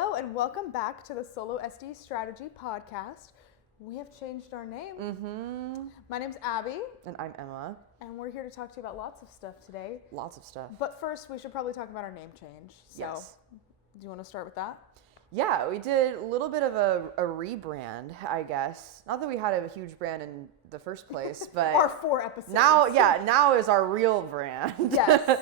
Hello and welcome back to the Solo Esti Strategy Podcast. We have changed our name. My name's Abby. And I'm Emma. And we're here to talk to you about lots of stuff today. Lots of stuff. But first, we should probably talk about our name change. So, Yes. Do you want to start with that? Yeah, we did a little bit of a rebrand, I guess. Not that we had a huge brand in the first place, but Our 4 episodes. now is our real brand. Yes.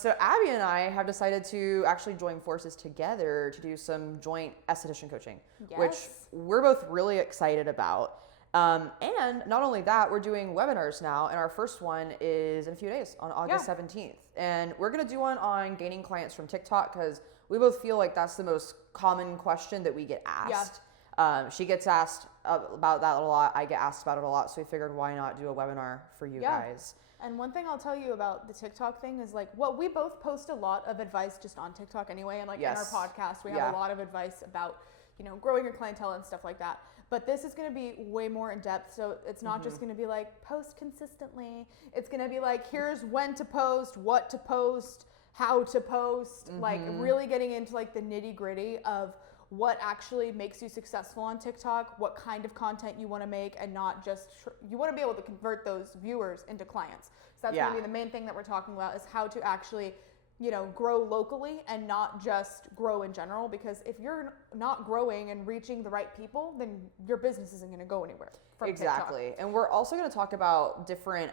So Abby and I have decided to actually join forces together to do some joint esthetician coaching, which Yes. we're both really excited about. And not only that, we're doing webinars now, and our first one is in a few days on August 17th. And we're going to do one on gaining clients from TikTok because we both feel like that's the most common question that we get asked. She gets asked about that a lot. I get asked about it a lot. So we figured why not do a webinar for you guys. And one thing I'll tell you about the TikTok thing is we both post a lot of advice just on TikTok anyway. And in our podcast, we have a lot of advice about, growing your clientele and stuff like that. But this is going to be way more in depth. So it's not just going to be like post consistently. It's going to be like, here's when to post, what to post, how to post, like really getting into like the nitty gritty of what actually makes you successful on TikTok, what kind of content you want to make, and not just, you want to be able to convert those viewers into clients. So that's going to be the main thing that we're talking about is how to actually, grow locally and not just grow in general. Because if you're not growing and reaching the right people, then your business isn't going to go anywhere from Exactly. TikTok. And we're also going to talk about different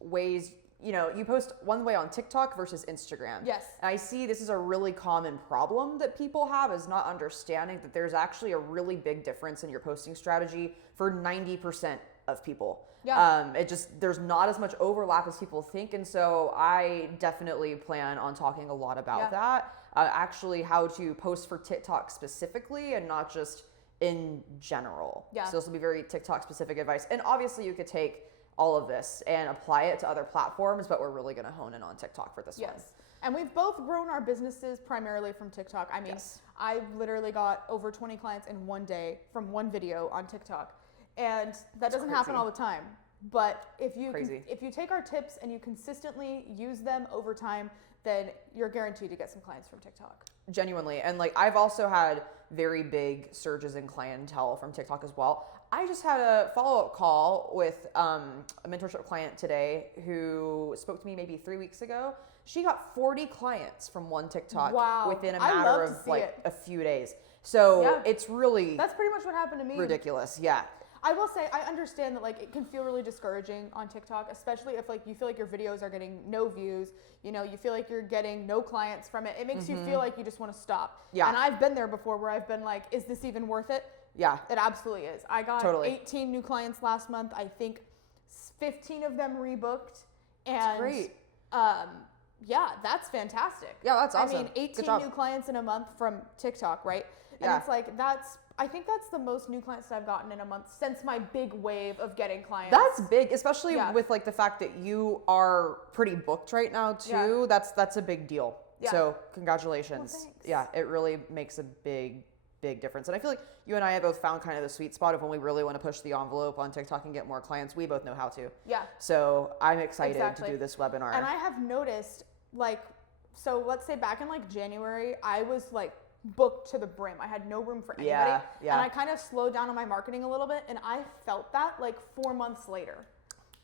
ways. You post one way on TikTok versus Instagram. Yes. And I see this is a really common problem that people have is not understanding that there's actually a really big difference in your posting strategy for 90% of people. Yeah. There's not as much overlap as people think. And so I definitely plan on talking a lot about that. Actually how to post for TikTok specifically and not just in general. Yeah. So this will be very TikTok specific advice. And obviously you could take all of this and apply it to other platforms, but we're really going to hone in on TikTok for this one. Yes. And we've both grown our businesses primarily from TikTok. I mean, I literally got over 20 clients in one day from one video on TikTok. And that doesn't happen all the time. But if you take our tips and you consistently use them over time, then you're guaranteed to get some clients from TikTok. Genuinely. And I've also had very big surges in clientele from TikTok as well. I just had a follow-up call with a mentorship client today who spoke to me maybe 3 weeks ago. She got 40 clients from one TikTok within a matter of a few days. So it's really that's pretty much what happened to me. Ridiculous. Yeah. I will say I understand that it can feel really discouraging on TikTok, especially if you feel like your videos are getting no views, you feel like you're getting no clients from it. It makes you feel like you just want to stop. Yeah. And I've been there before where I've been like, is this even worth it? Yeah. It absolutely is. I got 18 new clients last month. I think 15 of them rebooked. And that's great. That's fantastic. Yeah, that's awesome. I mean, 18 new clients in a month from TikTok, right? And it's I think that's the most new clients that I've gotten in a month since my big wave of getting clients. That's big, especially with the fact that you are pretty booked right now too. Yeah. That's a big deal. Yeah. So congratulations. Well, thanks. Yeah, it really makes a big difference. And I feel like you and I have both found kind of the sweet spot of when we really want to push the envelope on TikTok and get more clients. We both know how to. Yeah. So I'm excited to do this webinar. And I have noticed so let's say back in January, I was booked to the brim. I had no room for anybody. Yeah. And I kind of slowed down on my marketing a little bit, and I felt that 4 months later.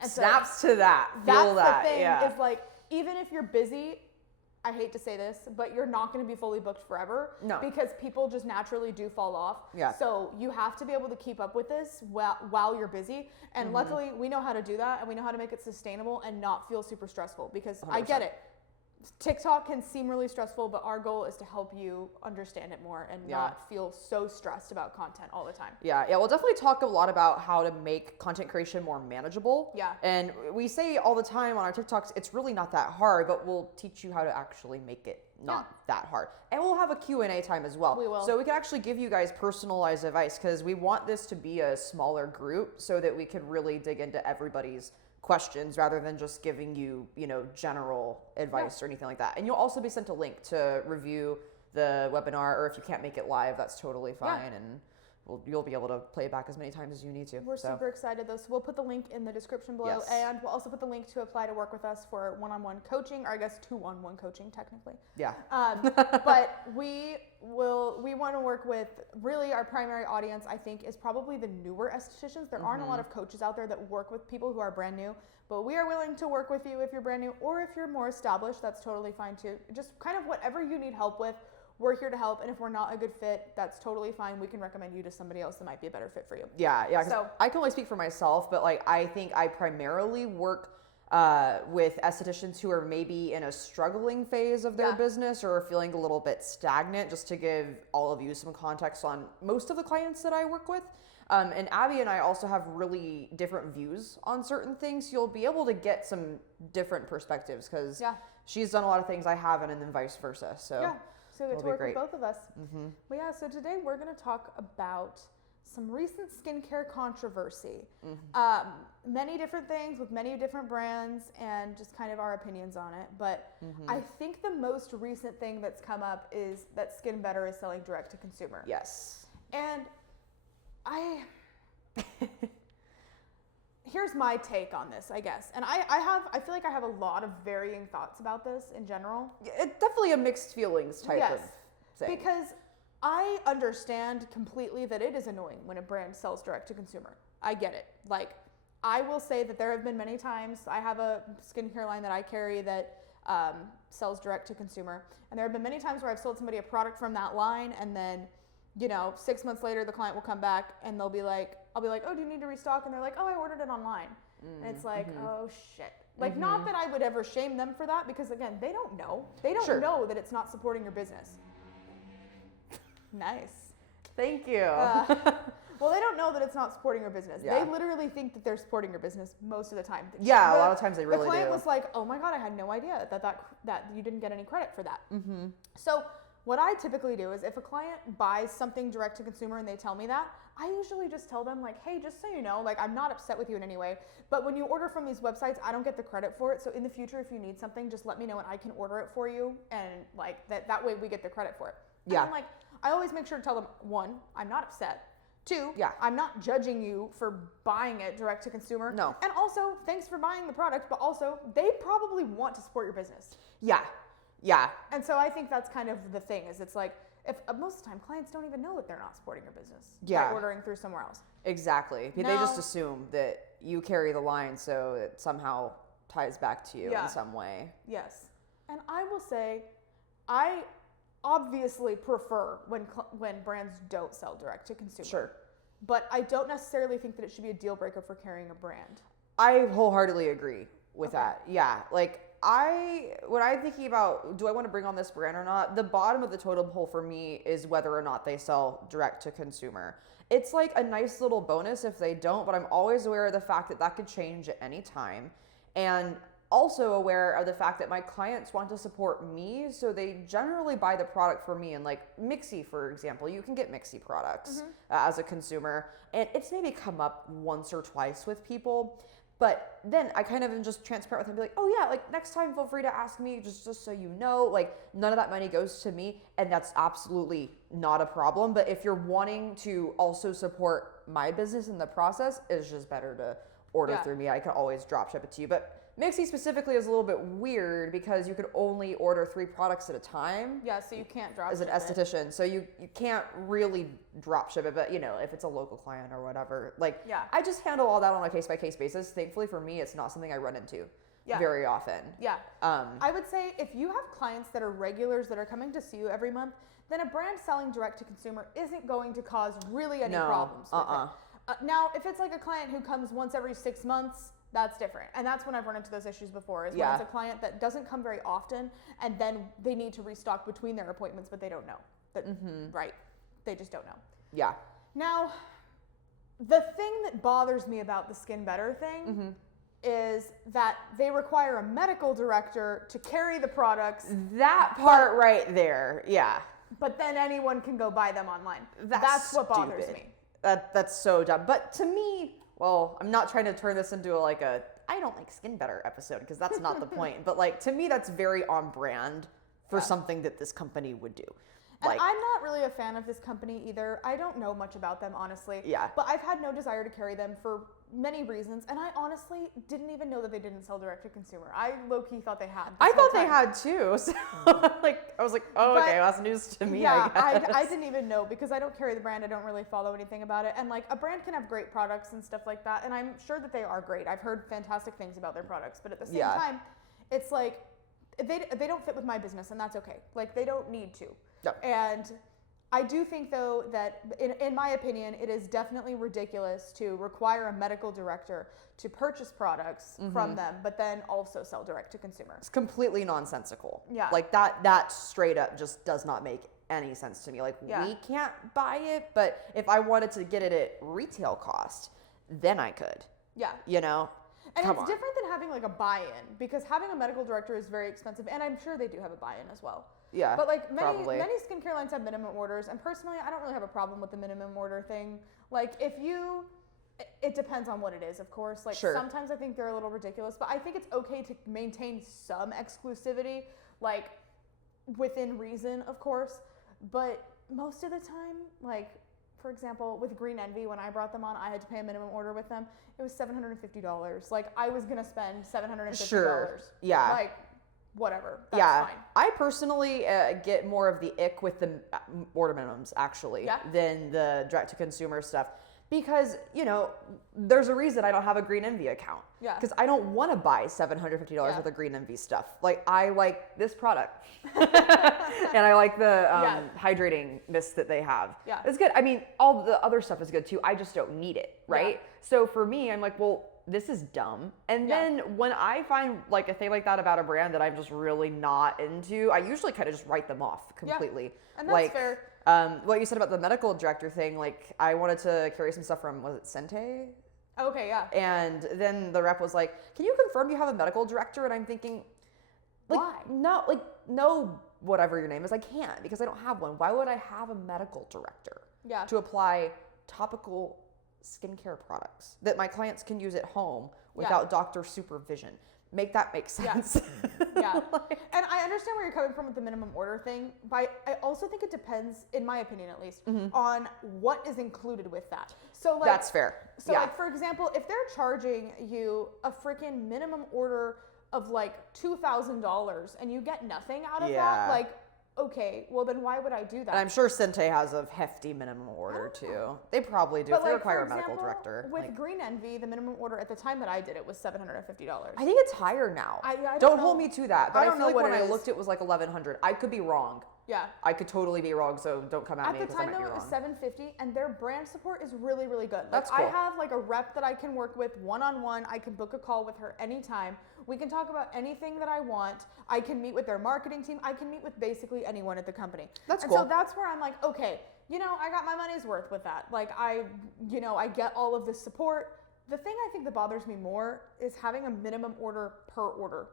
And snaps to that. Feel that. The thing is even if you're busy, I hate to say this, but you're not going to be fully booked forever. No. Because people just naturally do fall off. Yeah. So you have to be able to keep up with this while you're busy. And luckily, we know how to do that, and we know how to make it sustainable and not feel super stressful. Because 100%. I get it. TikTok can seem really stressful, but our goal is to help you understand it more and not feel so stressed about content all the time. Yeah, we'll definitely talk a lot about how to make content creation more manageable. Yeah. And we say all the time on our TikToks, it's really not that hard, but we'll teach you how to actually make it not that hard. And we'll have a Q&A time as well. We will. So we can actually give you guys personalized advice because we want this to be a smaller group so that we can really dig into everybody's questions rather than just giving you, general advice or anything like that. And you'll also be sent a link to review the webinar, or if you can't make it live, that's totally fine. Yeah. And you'll be able to play it back as many times as you need to. We're super excited though. So we'll put the link in the description below, and we'll also put the link to apply to work with us for one-on-one coaching, or I guess 2-on-1 coaching technically. Yeah. But we will want to work with, really our primary audience, I think, is probably the newer estheticians. There aren't a lot of coaches out there that work with people who are brand new, but we are willing to work with you if you're brand new, or if you're more established, that's totally fine too. Just kind of whatever you need help with, we're here to help. And if we're not a good fit, that's totally fine. We can recommend you to somebody else that might be a better fit for you. Yeah. So I can only speak for myself, but like, I think I primarily work with estheticians who are maybe in a struggling phase of their business or are feeling a little bit stagnant, just to give all of you some context on most of the clients that I work with. And Abby and I also have really different views on certain things. You'll be able to get some different perspectives because she's done a lot of things I haven't, and then vice versa. So so it's work with both of us. But so today we're going to talk about some recent skincare controversy. Many different things with many different brands, and just kind of our opinions on it. But I think the most recent thing that's come up is that Skin Better is selling direct to consumer. Yes. And here's my take on this, I guess. And I feel like I have a lot of varying thoughts about this in general. It's definitely a mixed feelings type of thing. Because I understand completely that it is annoying when a brand sells direct to consumer. I get it. Like, I will say that there have been many times, I have a skincare line that I carry that sells direct to consumer. And there have been many times where I've sold somebody a product from that line, and then 6 months later, the client will come back and I'll be like, oh, do you need to restock? And they're like, oh, I ordered it online. And it's like, oh shit. Like, not that I would ever shame them for that, because again, they don't know. They don't know that it's not supporting your business. Nice. Thank you. Well, they don't know that it's not supporting your business. They literally think that they're supporting your business most of the time. A lot of times they really do. The client was like, oh my God, I had no idea that you didn't get any credit for that. So what I typically do is, if a client buys something direct to consumer and they tell me that, I usually just tell them like, hey, just so you know, like, I'm not upset with you in any way, but when you order from these websites, I don't get the credit for it. So in the future, if you need something, just let me know and I can order it for you. And like that way we get the credit for it. And then, like, I always make sure to tell them, 1, I'm not upset. 2, I'm not judging you for buying it direct to consumer. No. And also, thanks for buying the product, but also they probably want to support your business. Yeah. And so I think that's kind of the thing, is it's like, if most of the time clients don't even know that they're not supporting your business by ordering through somewhere else. Exactly. They just assume that you carry the line, so it somehow ties back to you in some way. Yes. And I will say, I obviously prefer when brands don't sell direct to consumer. Sure. But I don't necessarily think that it should be a deal breaker for carrying a brand. I wholeheartedly agree with that. Yeah. Like, when I'm thinking about, do I want to bring on this brand or not, the bottom of the totem pole for me is whether or not they sell direct to consumer. It's like a nice little bonus if they don't, but I'm always aware of the fact that that could change at any time. And also aware of the fact that my clients want to support me, so they generally buy the product for me. And like Mixi, for example, you can get Mixi products as a consumer, and it's maybe come up once or twice with people. But then I kind of am just transparent with them, be like, oh yeah, like, next time feel free to ask me, just so you know, like, none of that money goes to me, and that's absolutely not a problem. But if you're wanting to also support my business in the process, it's just better to order through me. I can always drop ship it to you. But Mixi specifically is a little bit weird because you could only order 3 products at a time. Yeah, so you can't drop as an esthetician. So you can't really drop ship it, but if it's a local client or whatever, like, I just handle all that on a case-by-case basis. Thankfully for me, it's not something I run into very often. Yeah. I would say if you have clients that are regulars that are coming to see you every month, then a brand selling direct to consumer isn't going to cause really any problems with it. Now, if it's like a client who comes once every 6 months, that's different. And that's when I've run into those issues before, is when it's a client that doesn't come very often, and then they need to restock between their appointments, but they don't know. Right. They just don't know. Yeah. Now, the thing that bothers me about the Skin Better thing is that they require a medical director to carry the products. That part right there, But then anyone can go buy them online. That's what bothers me. That's so dumb. But to me, well, I'm not trying to turn this into I don't like Skin Better episode, because that's not the point. But like, to me, that's very on brand for something that this company would do. And I'm not really a fan of this company either. I don't know much about them, honestly. Yeah. But I've had no desire to carry them for many reasons, and I honestly didn't even know that they didn't sell direct to consumer. I low-key thought they had. I thought they had too. So I was like, oh, okay, well, that's news to me, yeah, I guess. I didn't even know because I don't carry the brand. I don't really follow anything about it. And like a brand can have great products and stuff like that, and I'm sure that they are great. I've heard fantastic things about their products, but at the same time, it's like they don't fit with my business, and that's okay. Like they don't need to. No. And I do think, though, that in my opinion, it is definitely ridiculous to require a medical director to purchase products from them, but then also sell direct to consumer. It's completely nonsensical. Yeah. Like that straight up just does not make any sense to me. Like we can't buy it, but if I wanted to get it at retail cost, then I could. Yeah. You know? And it's different than having like a buy-in, because having a medical director is very expensive, and I'm sure they do have a buy-in as well. Yeah, but like many skincare lines have minimum orders, and personally, I don't really have a problem with the minimum order thing. Like it depends on what it is, of course. Like sometimes I think they're a little ridiculous, but I think it's okay to maintain some exclusivity, like within reason, of course. But most of the time, like for example, with Green Envy, when I brought them on, I had to pay a minimum order with them. It was $750. Like I was gonna spend $750. Sure. Yeah. Like whatever. That's fine. I personally get more of the ick with the order minimums actually than the direct to consumer stuff, because you know there's a reason I don't have a Green Envy account. Yeah. Because I don't want to buy $750 worth of Green Envy stuff. Like I like this product, and I like the hydrating mist that they have. Yeah. It's good. I mean, all the other stuff is good too. I just don't need it, right? Yeah. So for me, I'm like, well, this is dumb. And then when I find like a thing like that about a brand that I'm just really not into, I usually kind of just write them off completely. Yeah. And that's fair. What you said about the medical director thing, like I wanted to carry some stuff from, was it Sente? Okay, yeah. And then the rep was like, can you confirm you have a medical director? And I'm thinking, like, why? No, whatever your name is, I can't, because I don't have one. Why would I have a medical director to apply topical skincare products that my clients can use at home without doctor supervision? Make that make sense. Yeah. And I understand where you're coming from with the minimum order thing, but I also think it depends, in my opinion at least, on what is included with that. So like that's fair. So like for example, if they're charging you a freaking minimum order of like $2,000 and you get nothing out of that, like okay, well then why would I do that? And I'm sure Sente has a hefty minimum order too. They probably do. But if they require a medical director. With Green Envy, the minimum order at the time that I did it was $750. I think it's higher now. I don't hold me to that. But I feel like when I looked, it was like $1,100. I could be wrong. Yeah. I could totally be wrong, so don't come at me because I might be wrong. At the time, though, it was $750, and their brand support is really, really good. That's cool. I have like a rep that I can work with one-on-one. I can book a call with her anytime. We can talk about anything that I want. I can meet with their marketing team. I can meet with basically anyone at the company. That's cool. And so that's where I'm like, okay, you know, I got my money's worth with that. Like I get all of this support. The thing I think that bothers me more is having a minimum order per order.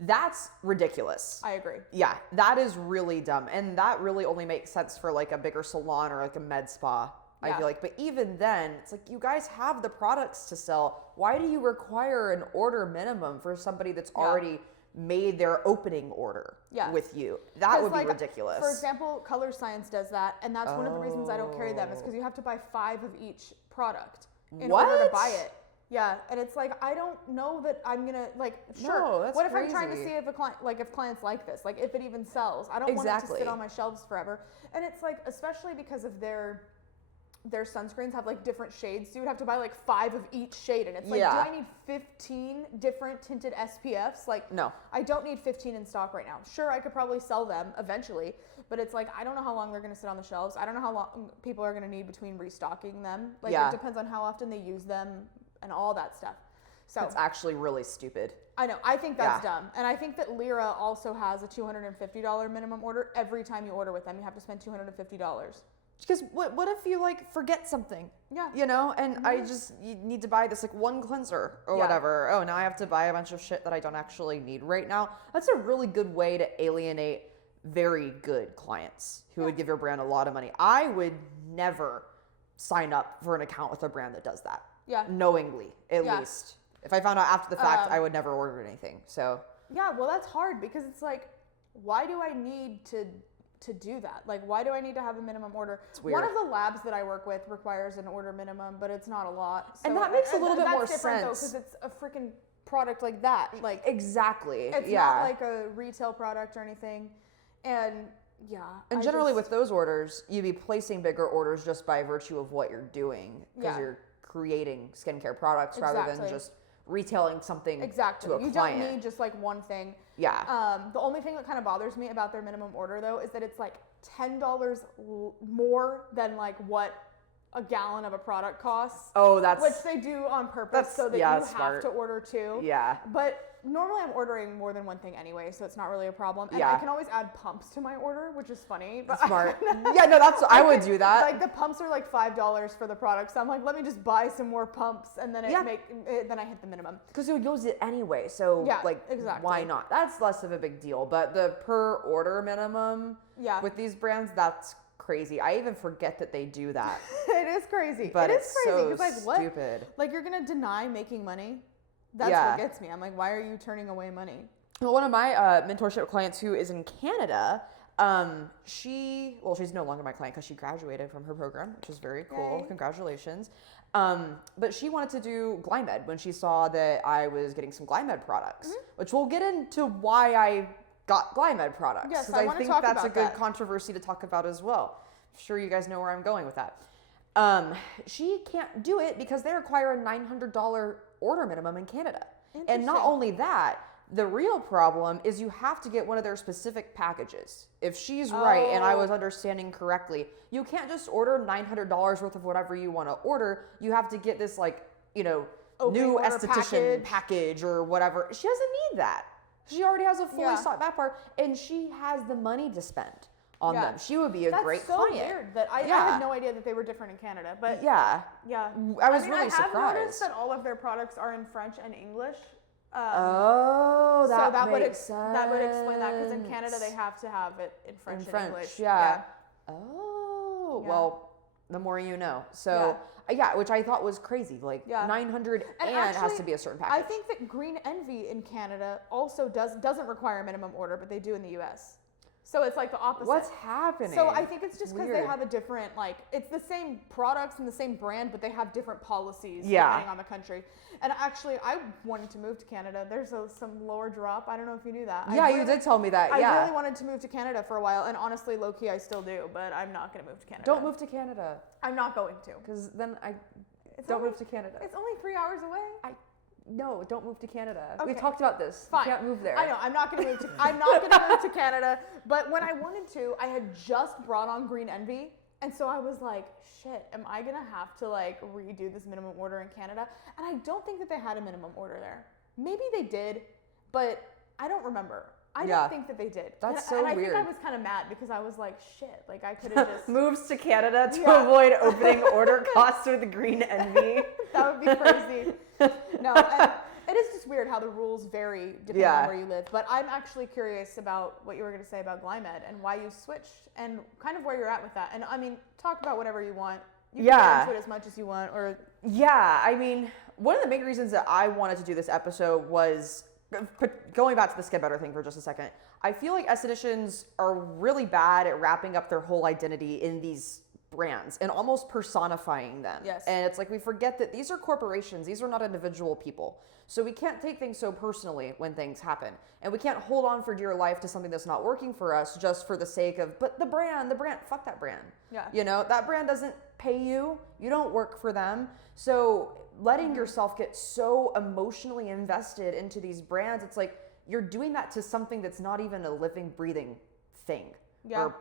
That's ridiculous. I agree. Yeah, that is really dumb. And that really only makes sense for like a bigger salon or like a med spa, I feel like. But even then, it's like you guys have the products to sell. Why do you require an order minimum for somebody that's already made their opening order with you? That would be ridiculous. For example, Color Science does that. And that's one of the reasons I don't carry them, is because you have to buy 5 of each product in order to buy it. Yeah, and it's like, I don't know that I'm gonna like. Sure. No, that's what if crazy. I'm trying to see if a client, like, if clients like this, like, if it even sells? I don't want it to sit on my shelves forever. And it's like, especially because of their sunscreens have like different shades, so you would have to buy like 5 of each shade, and it's like, do I need 15 different tinted SPFs? Like, no, I don't need 15 in stock right now. Sure, I could probably sell them eventually, but it's like, I don't know how long they're going to sit on the shelves. I don't know how long people are going to need between restocking them. Like, it depends on how often they use them and all that stuff. So it's actually really stupid. I know. I think that's dumb. And I think that Lyra also has a $250 minimum order. Every time you order with them, you have to spend $250. Because what if you like forget something? Yeah. You know, and you need to buy this like one cleanser or whatever. Oh, now I have to buy a bunch of shit that I don't actually need right now. That's a really good way to alienate very good clients who would give your brand a lot of money. I would never sign up for an account with a brand that does that. Yeah. Knowingly, at least. If I found out after the fact, I would never order anything. So. Yeah, well, that's hard because it's like, why do I need to to do that? Like, why do I need to have a minimum order? It's weird. One of the labs that I work with requires an order minimum, but it's not a lot. So, and that makes a little bit more sense. That's different, though, because it's a freaking product like that. Like, exactly. It's not like a retail product or anything. And yeah. And generally with those orders, you'd be placing bigger orders just by virtue of what you're doing, because you're creating skincare products rather than just retailing something to a client. You don't need just like one thing. Yeah. The only thing that kind of bothers me about their minimum order though is that it's like $10 more than like what a gallon of a product costs. Oh, that's... Which they do on purpose so that you have to order two. Yeah. But normally I'm ordering more than one thing anyway, so it's not really a problem. And yeah. I can always add pumps to my order, which is funny. But smart. Yeah, no, that's... I would do that. Like the pumps are like $5 for the product, so I'm like, let me just buy some more pumps, and then then I hit the minimum. Because you'll use it anyway, so why not? That's less of a big deal. But the per order minimum with these brands, that's crazy. I even forget that they do that. It is crazy. But it is crazy because so like stupid. What? Like you're gonna deny making money? That's what gets me. I'm like, why are you turning away money? Well, one of my mentorship clients who is in Canada, she's no longer my client because she graduated from her program, which is very cool. Yay. Congratulations. But she wanted to do Glymed when she saw that I was getting some Glymed products, which we'll get into why I got Glymed products. Yes, I think that's a good controversy to talk about as well. I'm sure you guys know where I'm going with that. She can't do it because they require a $900 order minimum in Canada. And not only that, the real problem is you have to get one of their specific packages. If she's right and I was understanding correctly, you can't just order $900 worth of whatever you want to order. You have to get this new esthetician package or whatever. She doesn't need that. She already has a fully stocked back bar, and she has the money to spend on them. She would be a great client. That's so weird that I had no idea that they were different in Canada. But yeah, I was really surprised. I have noticed that all of their products are in French and English. That makes sense. That would explain that, because in Canada they have to have it in French and English. Yeah. Well, the more you know. So which I thought was crazy. Like 900 and actually, it has to be a certain package. I think that Green Envy in Canada also doesn't require a minimum order, but they do in the US. So it's like the opposite. What's happening? So I think it's just because they have a different, it's the same products and the same brand, but they have different policies depending on the country. And actually, I wanted to move to Canada. There's some lower drop. I don't know if you knew that. Yeah, you did tell me that. I really wanted to move to Canada for a while, and honestly, low-key, I still do, but I'm not going to move to Canada. Don't move to Canada. I'm not going to. Because then don't move to Canada. It's only 3 hours away. No, don't move to Canada. Okay. We talked about this. Fine. You can't move there. I know. I'm not going to move to. I'm not going to move to Canada. But when I wanted to, I had just brought on Green Envy, and so I was like, "Shit, am I going to have to redo this minimum order in Canada?" And I don't think that they had a minimum order there. Maybe they did, but I don't remember. I don't think that they did. That's so weird. And I think I was kind of mad because I was like, "Shit, I could have just moves to Canada to avoid opening order costs with Green Envy." That would be crazy. No, and it is just weird how the rules vary depending on where you live. But I'm actually curious about what you were going to say about Glymed and why you switched and kind of where you're at with that. And I mean, talk about whatever you want. You can get into it as much as you want. I mean, one of the main reasons that I wanted to do this episode was, going back to the Skin Better thing for just a second, I feel like estheticians are really bad at wrapping up their whole identity in these brands and almost personifying them. Yes. And it's like we forget that these are corporations. These are not individual people. So we can't take things so personally when things happen. And we can't hold on for dear life to something that's not working for us just for the sake of, but the brand, fuck that brand. Yeah. That brand doesn't pay you. You don't work for them. So letting yourself get so emotionally invested into these brands, it's like you're doing that to something that's not even a living, breathing thing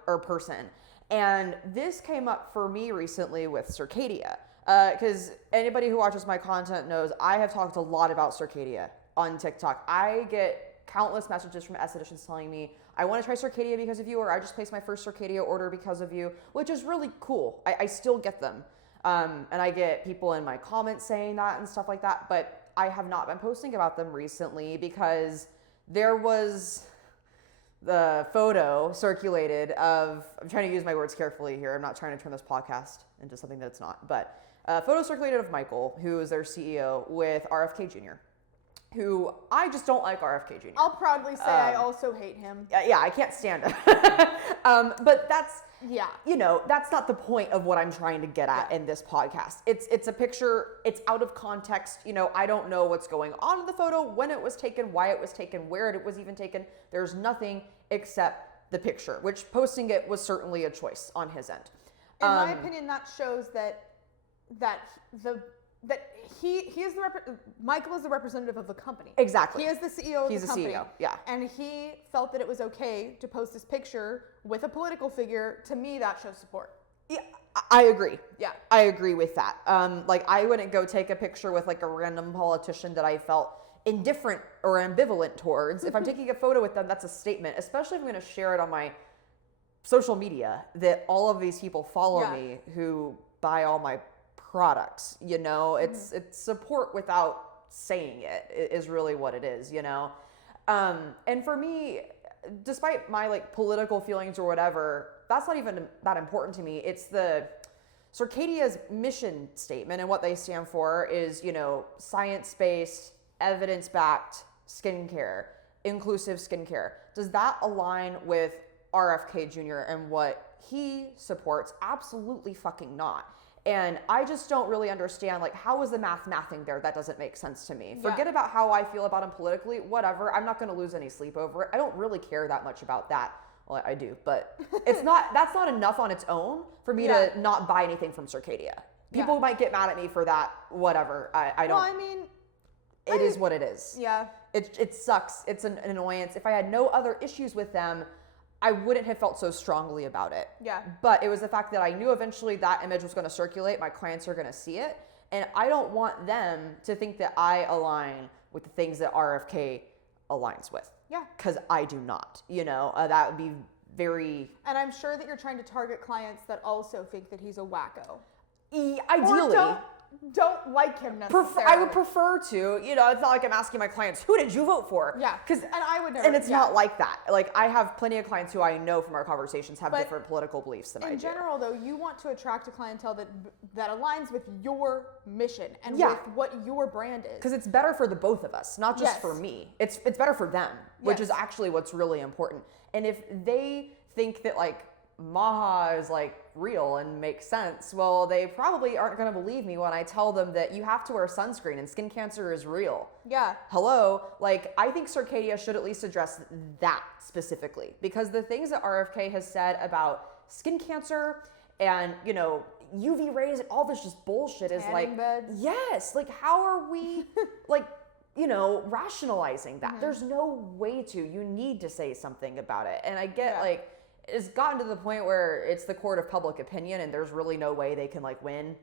or person. And this came up for me recently with Circadia, because anybody who watches my content knows I have talked a lot about Circadia on TikTok. I get countless messages from estheticians telling me, I want to try Circadia because of you, or I just placed my first Circadia order because of you, which is really cool. I still get them. And I get people in my comments saying that and stuff like that, but I have not been posting about them recently because there was the photo circulated of, I'm trying to use my words carefully here. I'm not trying to turn this podcast into something that it's not, but a photo circulated of Michael, who is their CEO, with RFK Jr. who I just don't like RFK Jr. I'll proudly say I also hate him. Yeah, I can't stand him. But that's, that's not the point of what I'm trying to get at in this podcast. It's a picture, it's out of context. I don't know what's going on in the photo, when it was taken, why it was taken, where it was even taken. There's nothing except the picture, which posting it was certainly a choice on his end. In my opinion, that shows that Michael is the representative of the company. Exactly. He is the CEO of the company. He's the CEO, yeah. And he felt that it was okay to post this picture with a political figure. To me, that shows support. Yeah, I agree. Yeah. I agree with that. I wouldn't go take a picture with like a random politician that I felt indifferent or ambivalent towards. If I'm taking a photo with them, that's a statement, especially if I'm going to share it on my social media that all of these people follow me who buy all my products. It's support without saying it is really what it is. And for me, despite my like political feelings or whatever, that's not even that important to me. It's the Circadia's mission statement, and what they stand for is science-based, evidence-backed skincare, inclusive skincare. Does that align with RFK Jr. and what he supports? Absolutely fucking not. And I just don't really understand, like, how is the mathing there? That doesn't make sense to me. Forget about how I feel about him politically, whatever. I'm not going to lose any sleep over it. I don't really care that much about that. Well, I do, but that's not enough on its own for me to not buy anything from Circadia. People might get mad at me for that, whatever. I don't. Well, I mean, it is what it is. Yeah. It sucks. It's an annoyance. If I had no other issues with them, I wouldn't have felt so strongly about it. Yeah. But it was the fact that I knew eventually that image was going to circulate. My clients are going to see it. And I don't want them to think that I align with the things that RFK aligns with. Yeah. Because I do not. That would be very... And I'm sure that you're trying to target clients that also think that he's a wacko. Ideally. Or don't like him necessarily. I would prefer to. It's not like I'm asking my clients, who did you vote for? Yeah. And I would never. And it's not like that. Like, I have plenty of clients who I know from our conversations have different political beliefs than I do. In general, though, you want to attract a clientele that aligns with your mission and with what your brand is. Because it's better for the both of us, not just for me. It's better for them, which is actually what's really important. And if they think that, like, MAGA is like real and makes sense, well, they probably aren't going to believe me when I tell them that you have to wear sunscreen and skin cancer is real. Yeah. Hello? Like, I think Circadia should at least address that specifically, because the things that RFK has said about skin cancer and, UV rays and all this just bullshit is like, beds. Yes, like, how are we like, rationalizing that? There's no way to. You need to say something about it. And I get like, it's gotten to the point where it's the court of public opinion and there's really no way they can like win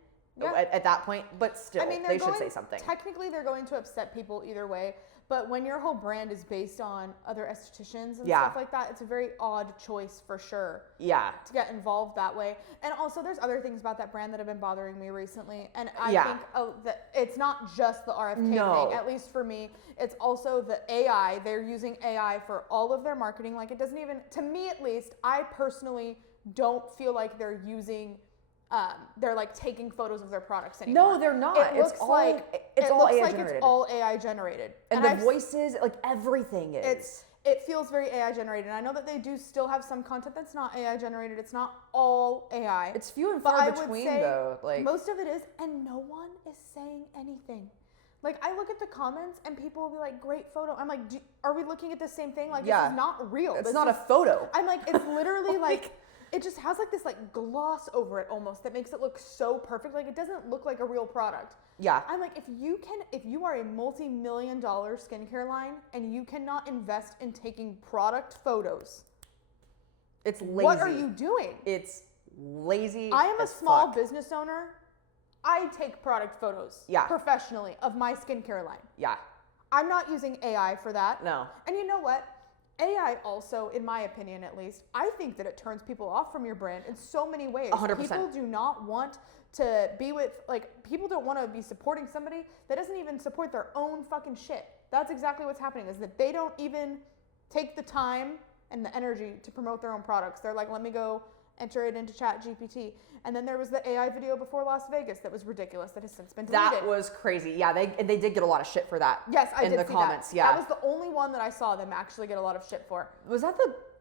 at that point, but still, they should say something. Technically, they're going to upset people either way, but when your whole brand is based on other estheticians and stuff like that, it's a very odd choice for sure. Yeah. To get involved that way. And also, there's other things about that brand that have been bothering me recently, and I think that it's not just the RFK thing, at least for me. It's also the AI. They're using AI for all of their marketing. Like, it doesn't even, to me at least, I personally don't feel like they're using they're like taking photos of their products anymore. No, they're not. It looks like it's all AI generated. And the voices, like everything is. It feels very AI generated. And I know that they do still have some content that's not AI generated. It's not all AI. It's few and far between, though. Like, most of it is, and no one is saying anything. Like, I look at the comments and people will be like, great photo. I'm like, are we looking at the same thing? Like, this is not real. It's not a photo. I'm like, it's literally like... It just has like this like gloss over it almost that makes it look so perfect. Like, it doesn't look like a real product. Yeah. I'm like, if you are a multi-million-dollar skincare line and you cannot invest in taking product photos, it's lazy. What are you doing? It's lazy. I am a small business owner. I take product photos professionally of my skincare line. Yeah. I'm not using AI for that. No. And you know what? AI also, in my opinion at least, I think that it turns people off from your brand in so many ways. 100%. People do not want to be with, like, people don't want to be supporting somebody that doesn't even support their own fucking shit. That's exactly what's happening, is that they don't even take the time and the energy to promote their own products. They're like, let me go enter it into Chat GPT. And then there was the AI video before Las Vegas that was ridiculous that has since been deleted. That was crazy. Yeah, they did get a lot of shit for that. Yes, I did in the see comments. that. Yeah, that was the only one that I saw them actually get a lot of shit for.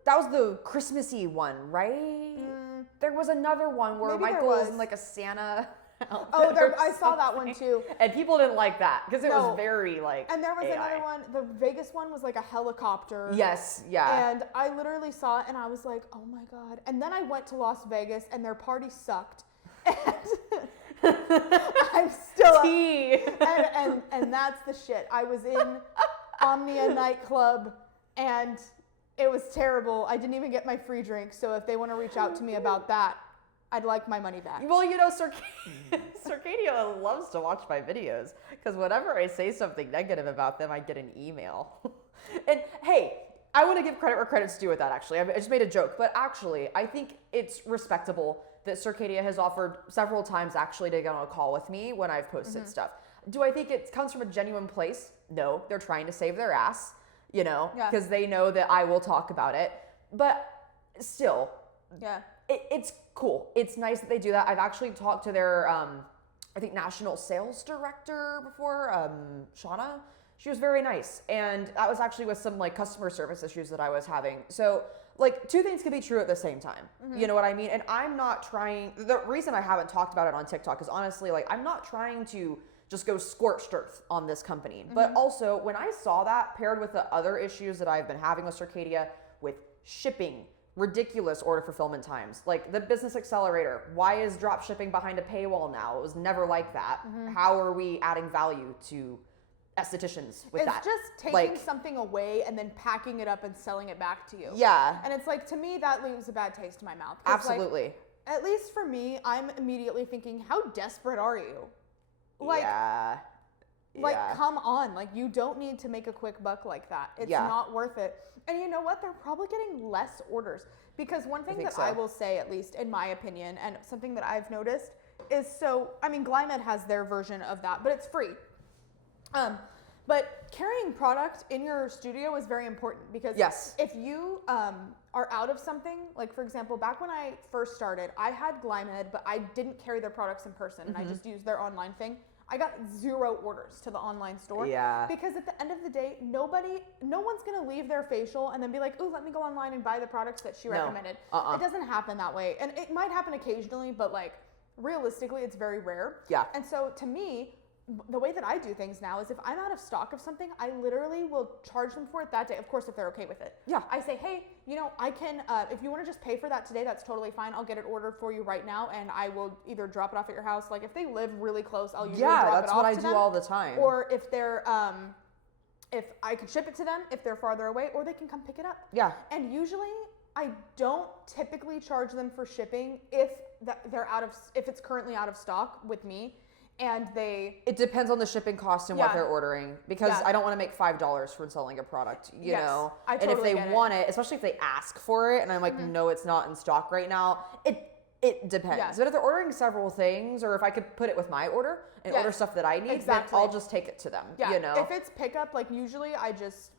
That was the Christmassy one, right? There was another one where Michael was in like a Santa outfit. I saw that one too. And people didn't like that because it was very like And there was AI. another one, the Vegas one was like a helicopter. Yes, yeah. And I literally saw it and I was like, oh my God. And then I went to Las Vegas and their party sucked. And I'm still and that's the shit. I was in Omnia nightclub and it was terrible. I didn't even get my free drink. So if they want to reach out to me about that, I'd like my money back. Well, Circadia loves to watch my videos because whenever I say something negative about them, I get an email. And hey, I want to give credit where credit's due with that, actually. I just made a joke, but actually, I think it's respectable that Circadia has offered several times actually to get on a call with me when I've posted stuff. Do I think it comes from a genuine place? No, they're trying to save their ass, because they know that I will talk about it. But still, it's cool. It's nice that they do that. I've actually talked to their, I think, national sales director before, Shauna. She was very nice. And that was actually with some like customer service issues that I was having. So like two things can be true at the same time. You know what I mean? And I'm not trying, the reason I haven't talked about it on TikTok is honestly, like, I'm not trying to just go scorched earth on this company. But also when I saw that paired with the other issues that I've been having with Circadia with shipping, ridiculous order fulfillment times, like the business accelerator, why is drop shipping behind a paywall now? It was never like that. How are we adding value to estheticians with that? It's just taking something away and then packing it up and selling it back to you. Yeah. And it's like, to me, that leaves a bad taste in my mouth. Absolutely. Like, at least for me, I'm immediately thinking, how desperate are you? Like, come on. Like, you don't need to make a quick buck like that. It's not worth it. And you know what? They're probably getting less orders. Because one thing that I will say, at least in my opinion, and something that I've noticed is Glymed has their version of that, but it's free. But carrying product in your studio is very important because if you are out of something, like for example, back when I first started, I had Glymed, but I didn't carry their products in person and I just used their online thing. I got 0 orders to the online store. Yeah. Because at the end of the day, no one's gonna leave their facial and then be like, ooh, let me go online and buy the products that she recommended. It doesn't happen that way. And it might happen occasionally, but like realistically, it's very rare. Yeah. And so to me, the way that I do things now is if I'm out of stock of something, I literally will charge them for it that day. Of course, if they're okay with it. Yeah. I say, hey, I can, if you want to just pay for that today, that's totally fine. I'll get it ordered for you right now, and I will either drop it off at your house. Like if they live really close, I'll usually drop it off to them. Yeah, that's what I do all the time. Or if they're, if I can ship it to them, if they're farther away, or they can come pick it up. Yeah. And usually, I don't typically charge them for shipping if it's currently out of stock with me. And it depends on the shipping cost and what they're ordering, because I don't want to make $5 for selling a product, you know? I totally and if they want it, especially if they ask for it and I'm like, no, it's not in stock right now, it depends. Yeah. But if they're ordering several things, or if I could put it with my order and order stuff that I need, then I'll just take it to them, you know? If it's pickup, like usually I just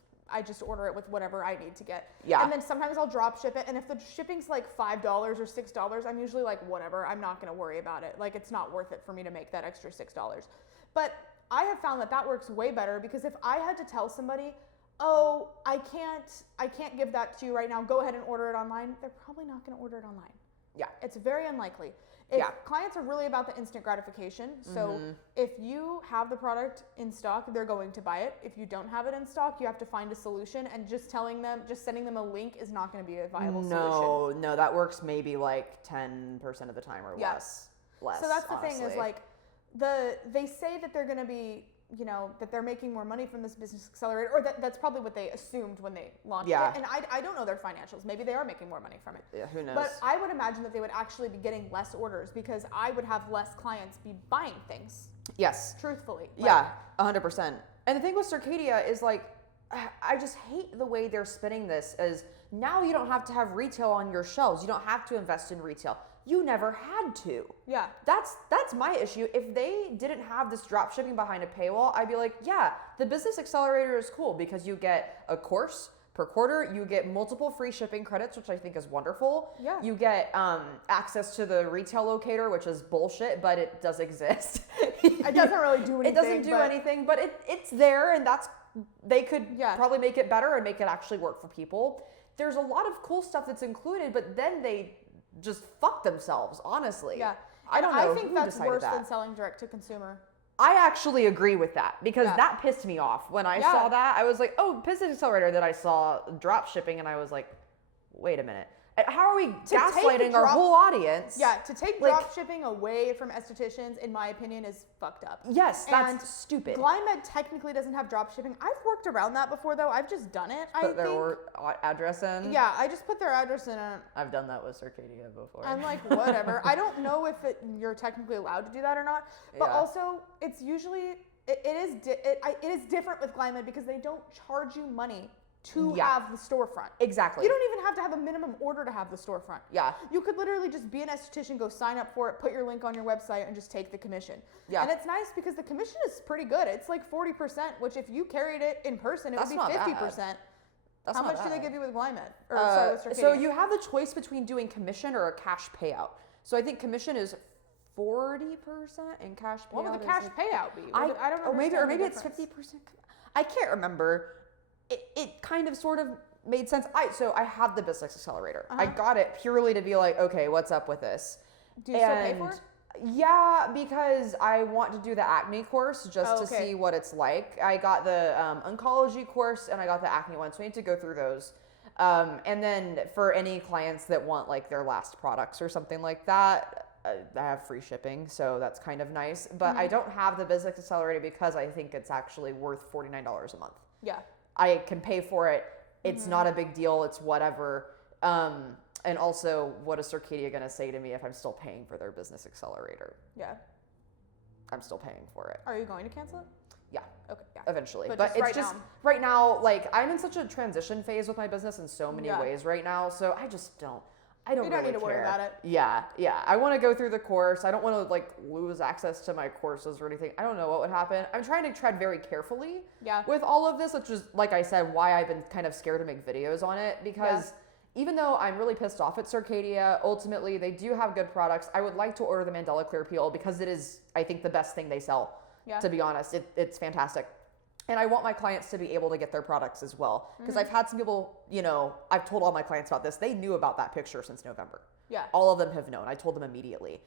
order it with whatever I need to get. Yeah. And then sometimes I'll drop ship it. And if the shipping's like $5 or $6, I'm usually like, whatever, I'm not going to worry about it. Like, it's not worth it for me to make that extra $6. But I have found that works way better, because if I had to tell somebody, oh, I can't give that to you right now, go ahead and order it online, they're probably not going to order it online. Yeah. It's very unlikely. If clients are really about the instant gratification, so if you have the product in stock, they're going to buy it. If you don't have it in stock, you have to find a solution, and just sending them a link is not going to be a viable solution. No, that works maybe like 10% of the time or less. So that's the thing is like, they say that they're going to be, that they're making more money from this business accelerator, or that's probably what they assumed when they launched it. And I don't know their financials. Maybe they are making more money from it. Yeah, who knows? But I would imagine that they would actually be getting less orders, because I would have less clients be buying things. Yes. Truthfully. Yeah, 100%. And the thing with Circadia is like, I just hate the way they're spinning this as now you don't have to have retail on your shelves. You don't have to invest in retail. You never had to. Yeah. That's my issue. If they didn't have this drop shipping behind a paywall, I'd be like, yeah, the business accelerator is cool because you get a course per quarter. You get multiple free shipping credits, which I think is wonderful. Yeah. You get access to the retail locator, which is bullshit, but it does exist. It doesn't really do anything. It doesn't do anything, but it's there, and they could probably make it better and make it actually work for people. There's a lot of cool stuff that's included, but then they just fuck themselves, honestly. Yeah. I don't know. I think that's worse than selling direct to consumer. I actually agree with that because that pissed me off. When I saw that, I was like, oh, Business Accelerator. Then I saw drop shipping and I was like, wait a minute. How are we gaslighting our whole audience? Yeah, to take drop shipping away from estheticians, in my opinion, is fucked up. Yes, that's stupid. GlyMed technically doesn't have drop shipping. I've worked around that before, though. I've just done it, Put their address in? Yeah, I just put their address in. I've done that with Circadia before. I'm like, whatever. I don't know if you're technically allowed to do that or not. But also, it's usually, it is different with GlyMed because they don't charge you money to have the storefront. Exactly. You don't even have to have a minimum order to have the storefront. Yeah. You could literally just be an esthetician, go sign up for it, put your link on your website, and just take the commission. Yeah. And it's nice because the commission is pretty good. It's like 40%, which if you carried it in person, it would be 50%. How much do they give you with GlyMed? Or sorry, with Circadia? So you have the choice between doing commission or a cash payout. So I think commission is 40% and cash payout. What would the cash payout be? I don't know. Or maybe it's 50%. I can't remember. It kind of sort of made sense. So I have the Business Accelerator. I got it purely to be like, okay, what's up with this? Do you still pay for it? Yeah, because I want to do the acne course just to see what it's like. I got the oncology course and I got the acne one, so I need to go through those. And then for any clients that want like their last products or something like that, I have free shipping, so that's kind of nice. But I don't have the Business Accelerator because I think it's actually worth $49 a month. Yeah. I can pay for it. It's not a big deal. It's whatever. And also, what is Circadia going to say to me if I'm still paying for their Business Accelerator? Yeah. I'm still paying for it. Are you going to cancel it? Yeah. Okay. Yeah. Eventually. But it's just right now, like I'm in such a transition phase with my business in so many ways right now. So I just don't. I don't really need to care. worry about it. Yeah. I want to go through the course. I don't want to like lose access to my courses or anything. I don't know what would happen. I'm trying to tread very carefully with all of this, which is, like I said, why I've been kind of scared to make videos on it because even though I'm really pissed off at Circadia, ultimately they do have good products. I would like to order the Mandela Clear Peel because it is, I think, the best thing they sell. To be honest, it's fantastic. And I want my clients to be able to get their products as well. Because I've had some people, I've told all my clients about this. They knew about that picture since November. Yeah. All of them have known. I told them immediately.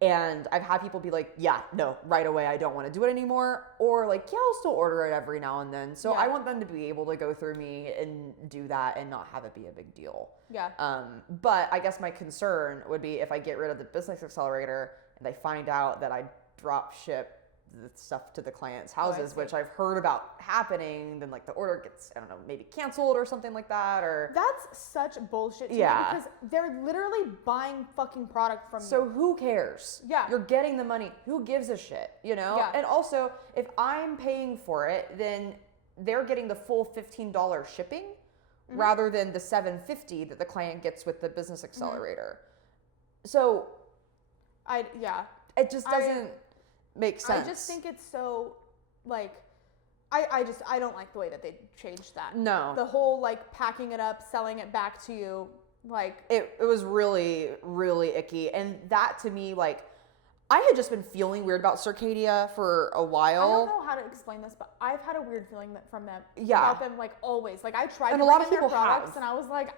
And I've had people be like, yeah, no, right away, I don't want to do it anymore. Or like, yeah, I'll still order it every now and then. So I want them to be able to go through me and do that and not have it be a big deal. Yeah. But I guess my concern would be if I get rid of the Business Accelerator and they find out that I drop ship the stuff to the clients' houses, which I've heard about happening, then like the order gets, I don't know, maybe canceled or something like that, or that's such bullshit to me because they're literally buying fucking product from you. So who cares? Yeah. You're getting the money. Who gives a shit, Yeah. And also, if I'm paying for it, then they're getting the full $15 shipping rather than the $7.50 that the client gets with the Business Accelerator. So it just doesn't makes sense. I just think it's so like I don't like the way that they changed that. No. The whole like packing it up, selling it back to you, like it was really, really icky. And that to me, like I had just been feeling weird about Circadia for a while. I don't know how to explain this, but I've had a weird feeling from them about them like always. Like I tried to bring in their products and I was like,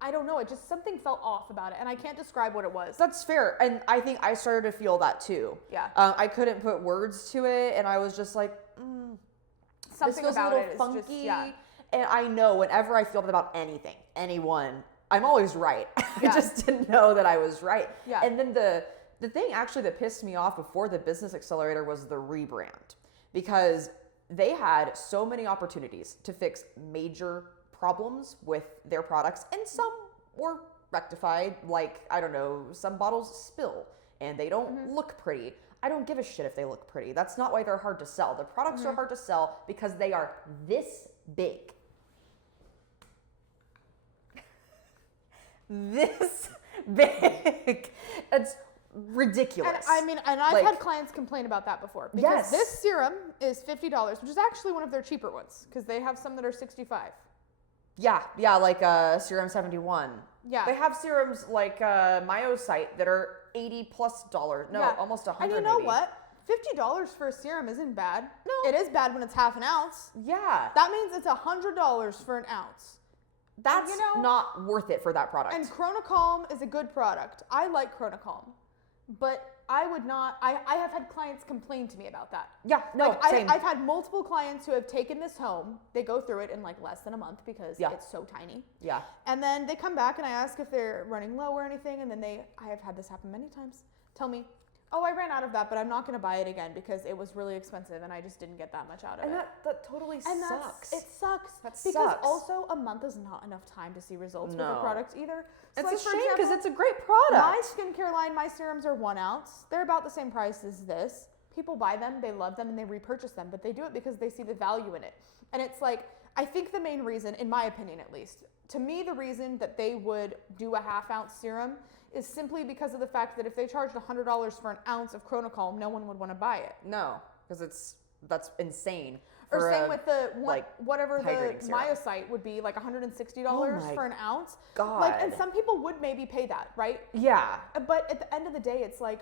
I don't know. It just something felt off about it, and I can't describe what it was. That's fair, and I think I started to feel that too. Yeah. I couldn't put words to it, and I was just like, something this feels about a little it funky. is just, And I know whenever I feel that about anything, anyone, I'm always right. I just didn't know that I was right. Yeah. And then the thing actually that pissed me off before the Business Accelerator was the rebrand, because they had so many opportunities to fix major problems with their products, and some were rectified, like I don't know, some bottles spill and they don't look pretty. I don't give a shit if they look pretty. That's not why they're hard to sell. The products are hard to sell because they are this big. This big. It's ridiculous. And I've had clients complain about that before because this serum is $50, which is actually one of their cheaper ones because they have some that are $65. Yeah, like Serum 71. Yeah. They have serums like Myocyte that are $80+ No, almost $100. And you know what? $50 for a serum isn't bad. No. It is bad when it's half an ounce. Yeah. That means it's $100 for an ounce. That's not worth it for that product. And Chronocalm is a good product. I like Chronocalm. But I would not, I have had clients complain to me about that. Yeah, no, same. I've had multiple clients who have taken this home. They go through it in like less than a month because it's so tiny. Yeah. And then they come back and I ask if they're running low or anything. And then I have had this happen many times, tell me, oh, I ran out of that, but I'm not going to buy it again because it was really expensive and I just didn't get that much out of it. And that totally sucks. It sucks. Because also a month is not enough time to see results with a product either. So it's like, a shame because it's a great product. My skincare line, my serums are 1 ounce. They're about the same price as this. People buy them, they love them, and they repurchase them, but they do it because they see the value in it. And it's like, I think the main reason, in my opinion at least, to me the reason that they would do a half-ounce serum is simply because of the fact that if they charged $100 for an ounce of Chronocalm, no one would want to buy it. No, because that's insane. Or same with the whatever the serum. Myocyte would be like $160 for an ounce. God. Like, and some people would maybe pay that, right? Yeah. But at the end of the day, it's like,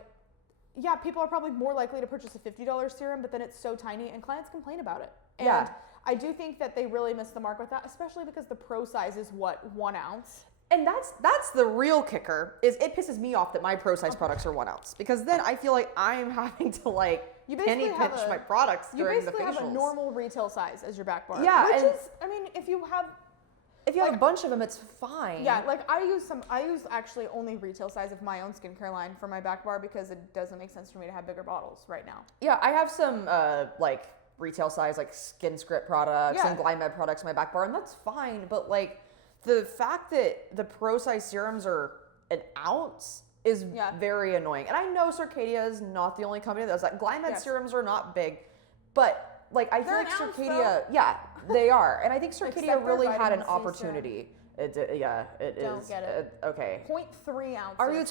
yeah, people are probably more likely to purchase a $50 serum, but then it's so tiny and clients complain about it. And I do think that they really missed the mark with that, especially because the pro size is 1 ounce. And that's the real kicker, is it pisses me off that my pro size products are 1 ounce, because then I feel like I'm having to penny pinch my products during the facials. You basically have a normal retail size as your back bar. Yeah. Which is, I mean, if you have a bunch of them, it's fine. Yeah, like I use actually only retail size of my own skincare line for my back bar because it doesn't make sense for me to have bigger bottles right now. Yeah, I have some retail size Skin Script products and Glymed products in my back bar, and that's fine, but the fact that the pro size serums are 1 ounce is very annoying. And I know Circadia is not the only company that does that. Glymed serums are not big, but I feel like Circadia, they are. And I think Circadia really had an opportunity. It is. Don't get it. Okay. 0.3 ounces. Are you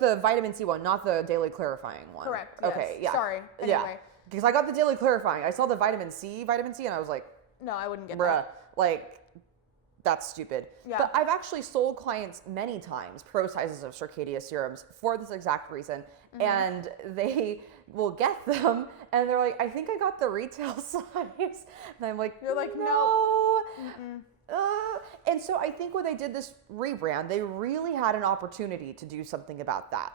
the vitamin C one, not the daily clarifying one? Correct. Okay. Yes. Yeah. Sorry. Anyway. Yeah. Because I got the daily clarifying. I saw the vitamin C, and I was like, no, I wouldn't get bruh, that. That's stupid. Yeah. But I've actually sold clients many times pro sizes of Circadia serums for this exact reason. Mm-hmm. And they will get them and they're like, I think I got the retail size. And I'm like, you're like, no. And so I think when they did this rebrand, they really had an opportunity to do something about that.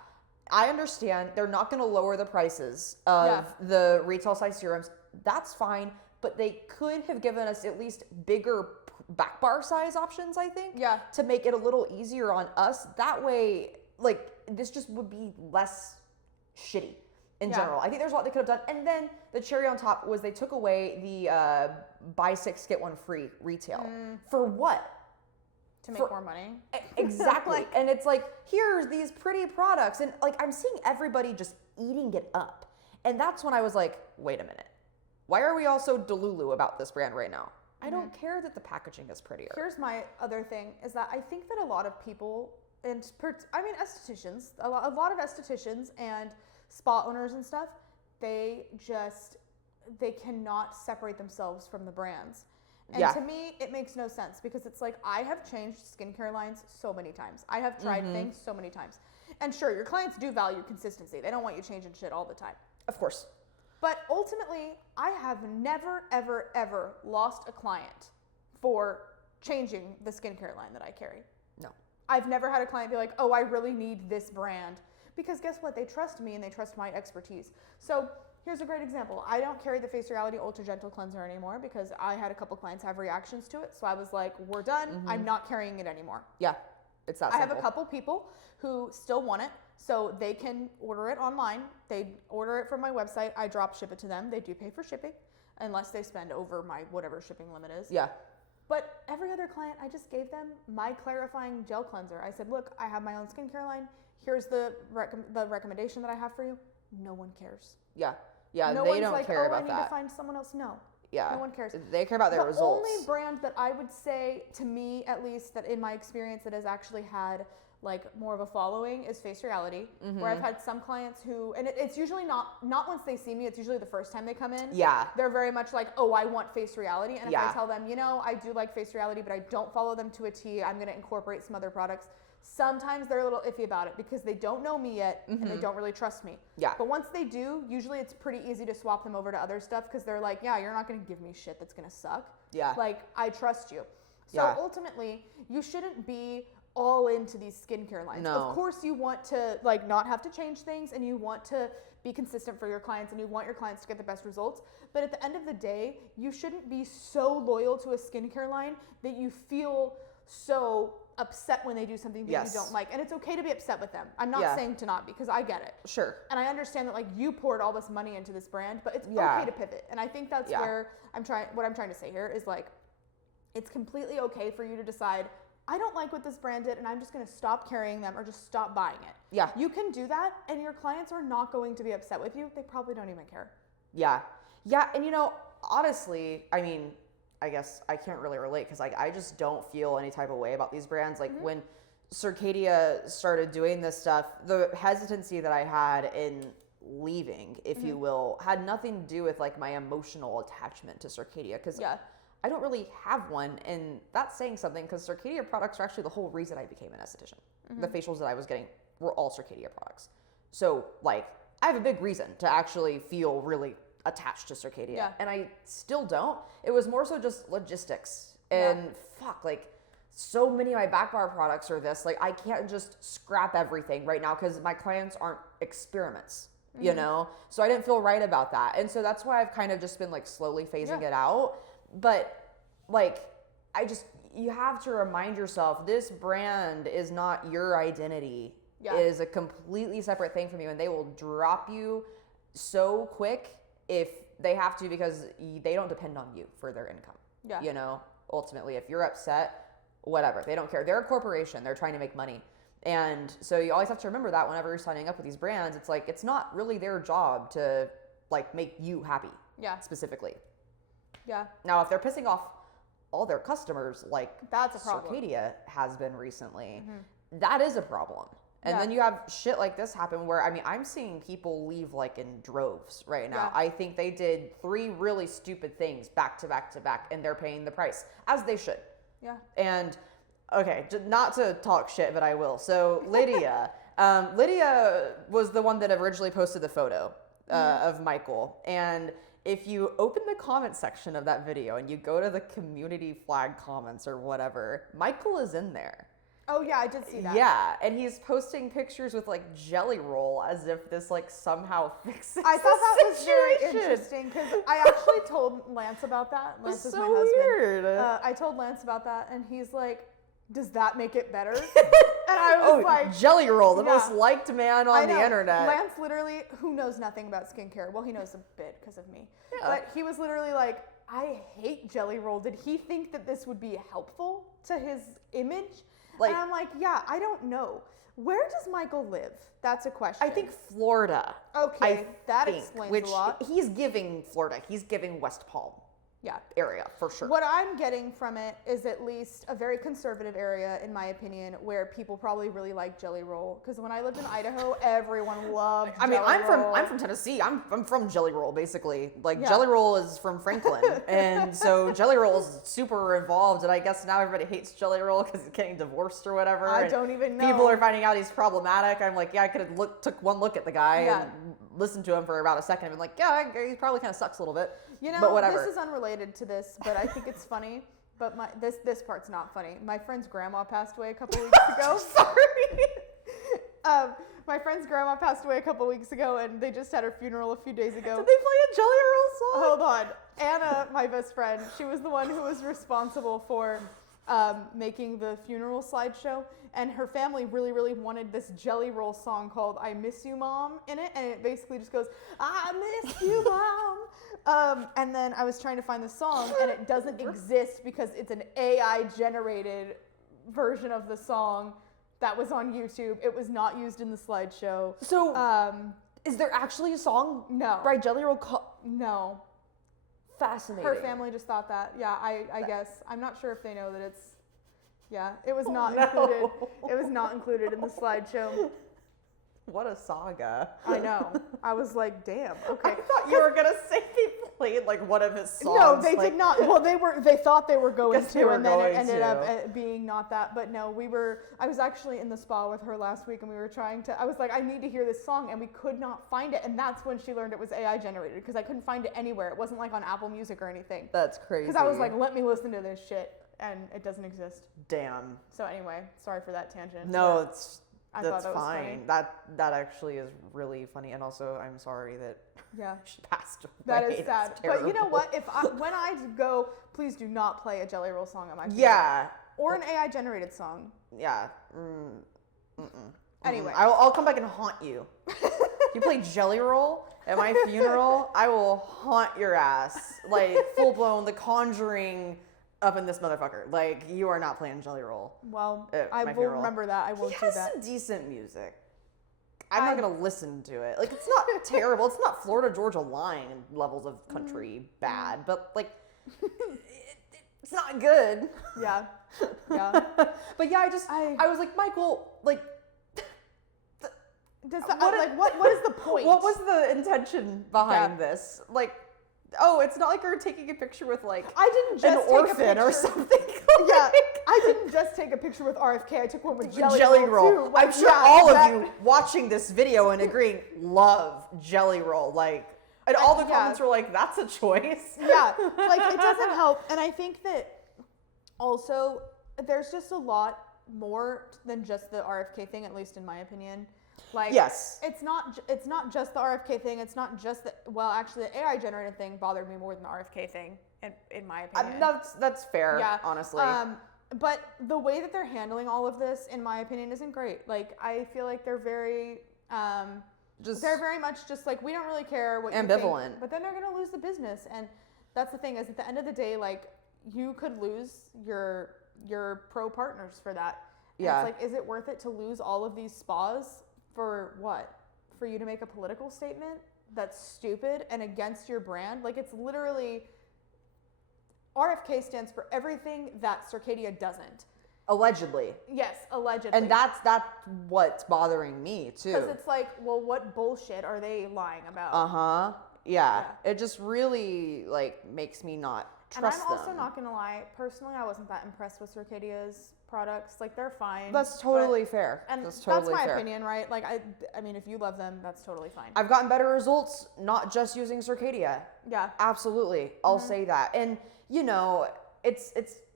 I understand they're not going to lower the prices of the retail size serums. That's fine. But they could have given us at least bigger back bar size options, I think. Yeah. To make it a little easier on us. That way, this just would be less shitty in general. I think there's a lot they could have done. And then the cherry on top was they took away the buy 6, get 1 free retail. For what? To make more money. Exactly. And it's here's these pretty products. And I'm seeing everybody just eating it up. And that's when I was like, wait a minute. Why are we all so delulu about this brand right now? I don't care that the packaging is prettier. Here's my other thing, is that I think that a lot of people, estheticians, a lot of estheticians and spa owners and stuff, they cannot separate themselves from the brands. And to me, it makes no sense because it's I have changed skincare lines so many times. I have tried things so many times. And sure, your clients do value consistency. They don't want you changing shit all the time. Of course. But ultimately, I have never, ever, ever lost a client for changing the skincare line that I carry. No. I've never had a client be like, oh, I really need this brand. Because guess what? They trust me and they trust my expertise. So here's a great example. I don't carry the Face Reality Ultra Gentle Cleanser anymore because I had a couple clients have reactions to it. So I was like, we're done. I'm not carrying it anymore. Yeah, it's that simple. I have a couple people who still want it. So they can order it online. They order it from my website. I drop ship it to them. They do pay for shipping unless they spend over my whatever shipping limit is. Yeah. But every other client, I just gave them my clarifying gel cleanser. I said, look, I have my own skincare line. Here's the recommendation that I have for you. No one cares. Yeah. Yeah, no they don't care about I need that. To find someone else. No. Yeah. No one cares. They care about their results. The only brand that I would say, to me at least, that in my experience that has actually had like more of a following is Face Reality, where I've had some clients who, and it's usually not once they see me, it's usually the first time they come in. Yeah. They're very much like, oh, I want Face Reality. And if I tell them, you know, I do like Face Reality, but I don't follow them to a T, I'm going to incorporate some other products. Sometimes they're a little iffy about it because they don't know me yet and they don't really trust me. Yeah. But once they do, usually it's pretty easy to swap them over to other stuff because they're like, yeah, you're not going to give me shit that's going to suck. Yeah. Like, I trust you. So ultimately, you shouldn't be all into these skincare lines. No. Of course you want to like not have to change things and you want to be consistent for your clients and you want your clients to get the best results. But at the end of the day, you shouldn't be so loyal to a skincare line that you feel so upset when they do something that you don't like. And it's okay to be upset with them. I'm not saying to not, because I get it. Sure. And I understand that like you poured all this money into this brand, but it's okay to pivot. And I think that's where what I'm trying to say here is like, it's completely okay for you to decide, I don't like what this brand did and I'm just going to stop carrying them or just stop buying it. Yeah. You can do that and your clients are not going to be upset with you. They probably don't even care. Yeah. Yeah. And you know, honestly, I mean, I guess I can't really relate because like I just don't feel any type of way about these brands. Like when Circadia started doing this stuff, the hesitancy that I had in leaving, if you will, had nothing to do with like my emotional attachment to Circadia because I don't really have one, and that's saying something because Circadia products are actually the whole reason I became an esthetician. The facials that I was getting were all Circadia products. So, like, I have a big reason to actually feel really attached to Circadia, and I still don't. It was more so just logistics, and fuck, like, so many of my back bar products are this. Like, I can't just scrap everything right now because my clients aren't experiments, you know? So I didn't feel right about that. And so that's why I've kind of just been, like, slowly phasing it out. But like, you have to remind yourself this brand is not your identity. It is a completely separate thing from you, and they will drop you so quick if they have to because they don't depend on you for their income. You know, ultimately, if you're upset, whatever, they don't care. They're a corporation. They're trying to make money. And so you always have to remember that whenever you're signing up with these brands, it's like, it's not really their job to like make you happy. Specifically. Now, if they're pissing off all their customers, like that's a problem. Circadia has been recently, that is a problem. And then you have shit like this happen where, I mean, I'm seeing people leave like in droves right now. I think they did 3 really stupid things back to back to back, and they're paying the price, as they should. And, okay, not to talk shit, but I will. So Lydia, Lydia was the one that originally posted the photo of Michael. And if you open the comment section of that video and you go to the community flag comments or whatever, Michael is in there. Oh yeah, I did see that. Yeah, and he's posting pictures with like Jelly Roll as if this like somehow fixes I thought that the was very interesting because I actually told Lance about that. Lance is so my husband. Weird. I told Lance about that, and he's like, "Does that make it better?" And I was like, Jelly Roll, the most liked man on the internet. Lance literally, who knows nothing about skincare. Well, he knows a bit because of me. But he was literally like, I hate Jelly Roll. Did he think that this would be helpful to his image? Like, and I'm like, yeah, I don't know. Where does Michael live? That's a question. I think Florida. Okay, that explains a lot. He's giving Florida. He's giving West Palm. Area for sure. What I'm getting from it is at least a very conservative area, in my opinion, where people probably really like Jelly Roll. Because when I lived in Idaho, everyone loved. I mean, I'm from Tennessee. I'm from Jelly Roll, basically. Like Jelly Roll is from Franklin, and so Jelly Roll is super involved. And I guess now everybody hates Jelly Roll because he's getting divorced or whatever. I don't even know. People are finding out he's problematic. I'm like, I could have took one look at the guy and listened to him for about a second and been like, he probably kind of sucks a little bit. You know, but whatever. This is unrelated to this, but I think it's funny. But this part's not funny. My friend's grandma passed away a couple weeks ago. Sorry. My friend's grandma passed away a couple weeks ago, and they just had her funeral a few days ago. Did they play a Jelly Roll song? Hold on. Anna, my best friend, she was the one who was responsible for making the funeral slideshow, and her family really, really wanted this Jelly Roll song called I Miss You, Mom in it, and it basically just goes, I miss you, Mom. And then I was trying to find the song, and it doesn't exist because it's an AI-generated version of the song that was on YouTube. It was not used in the slideshow. So, is there actually a song by Jelly Roll? No. Fascinating. Her family just thought that. Yeah, I guess. I'm not sure if they know that it's Yeah, it was not included. It was not included in the slideshow. What a saga. I know. I was like, damn. Okay. I thought you were gonna say they played like one of his songs. No, they did not. Well, they thought they were going to, and then it ended to. up being not that. But no, I was actually in the spa with her last week, and we were I was like, I need to hear this song, and we could not find it. And that's when she learned it was AI generated, because I couldn't find it anywhere. It wasn't like on Apple Music or anything. That's crazy. Because I was like, let me listen to this shit, and it doesn't exist. Damn. So anyway, sorry for that tangent. No, that's fine. That actually is really funny, and also I'm sorry that she passed away. That is sad. But you know what? When I go, please do not play a Jelly Roll song at my funeral. Yeah. Or an AI generated song. Yeah. Anyway, I'll come back and haunt you. If you play Jelly Roll at my funeral, I will haunt your ass like full blown The Conjuring. Up in this motherfucker. Like, you are not playing Jelly Roll. Well, I will remember that. I won't do that. He has some decent music. I'm not going to listen to it. Like, it's not terrible. It's not Florida Georgia Line levels of country bad, but, like, it's not good. Yeah. But, yeah, I was like, Michael, like, what is the point? What was the intention behind this? Like, oh, it's not like you're taking a picture with like I didn't just an orphan or something. Yeah, I didn't just take a picture with RFK. I took one with Jelly Roll. Too. Like, I'm sure all of you watching this video and agreeing love Jelly Roll. Like, and all the comments were like, "That's a choice." Yeah, like it doesn't help. And I think that also there's just a lot more than just the RFK thing, at least in my opinion. Like, yes, it's not just the RFK thing. It's not just actually the AI generated thing bothered me more than the RFK thing, in my opinion. That's fair. Yeah, honestly. But the way that they're handling all of this, in my opinion, isn't great. Like, I feel like they're very they're very much just like, we don't really care what ambivalent. You think, but then they're gonna lose the business, and that's the thing. Is at the end of the day, like, you could lose your pro partners for that. And it's like, is it worth it to lose all of these spas? For what? For you to make a political statement that's stupid and against your brand? Like, it's literally, RFK stands for everything that Circadia doesn't. Allegedly. Yes, allegedly. And that's what's bothering me too. Because it's like, well, what bullshit are they lying about? Uh-huh. Yeah. It just really like makes me not trust them. And I'm also not gonna lie, personally, I wasn't that impressed with Circadia's products. Like, they're fine. That's totally fair. And that's totally my fair. opinion, right? Like, I mean, if you love them, that's totally fine. I've gotten better results not just using Circadia. Yeah. Absolutely. I'll say that. And you know, it's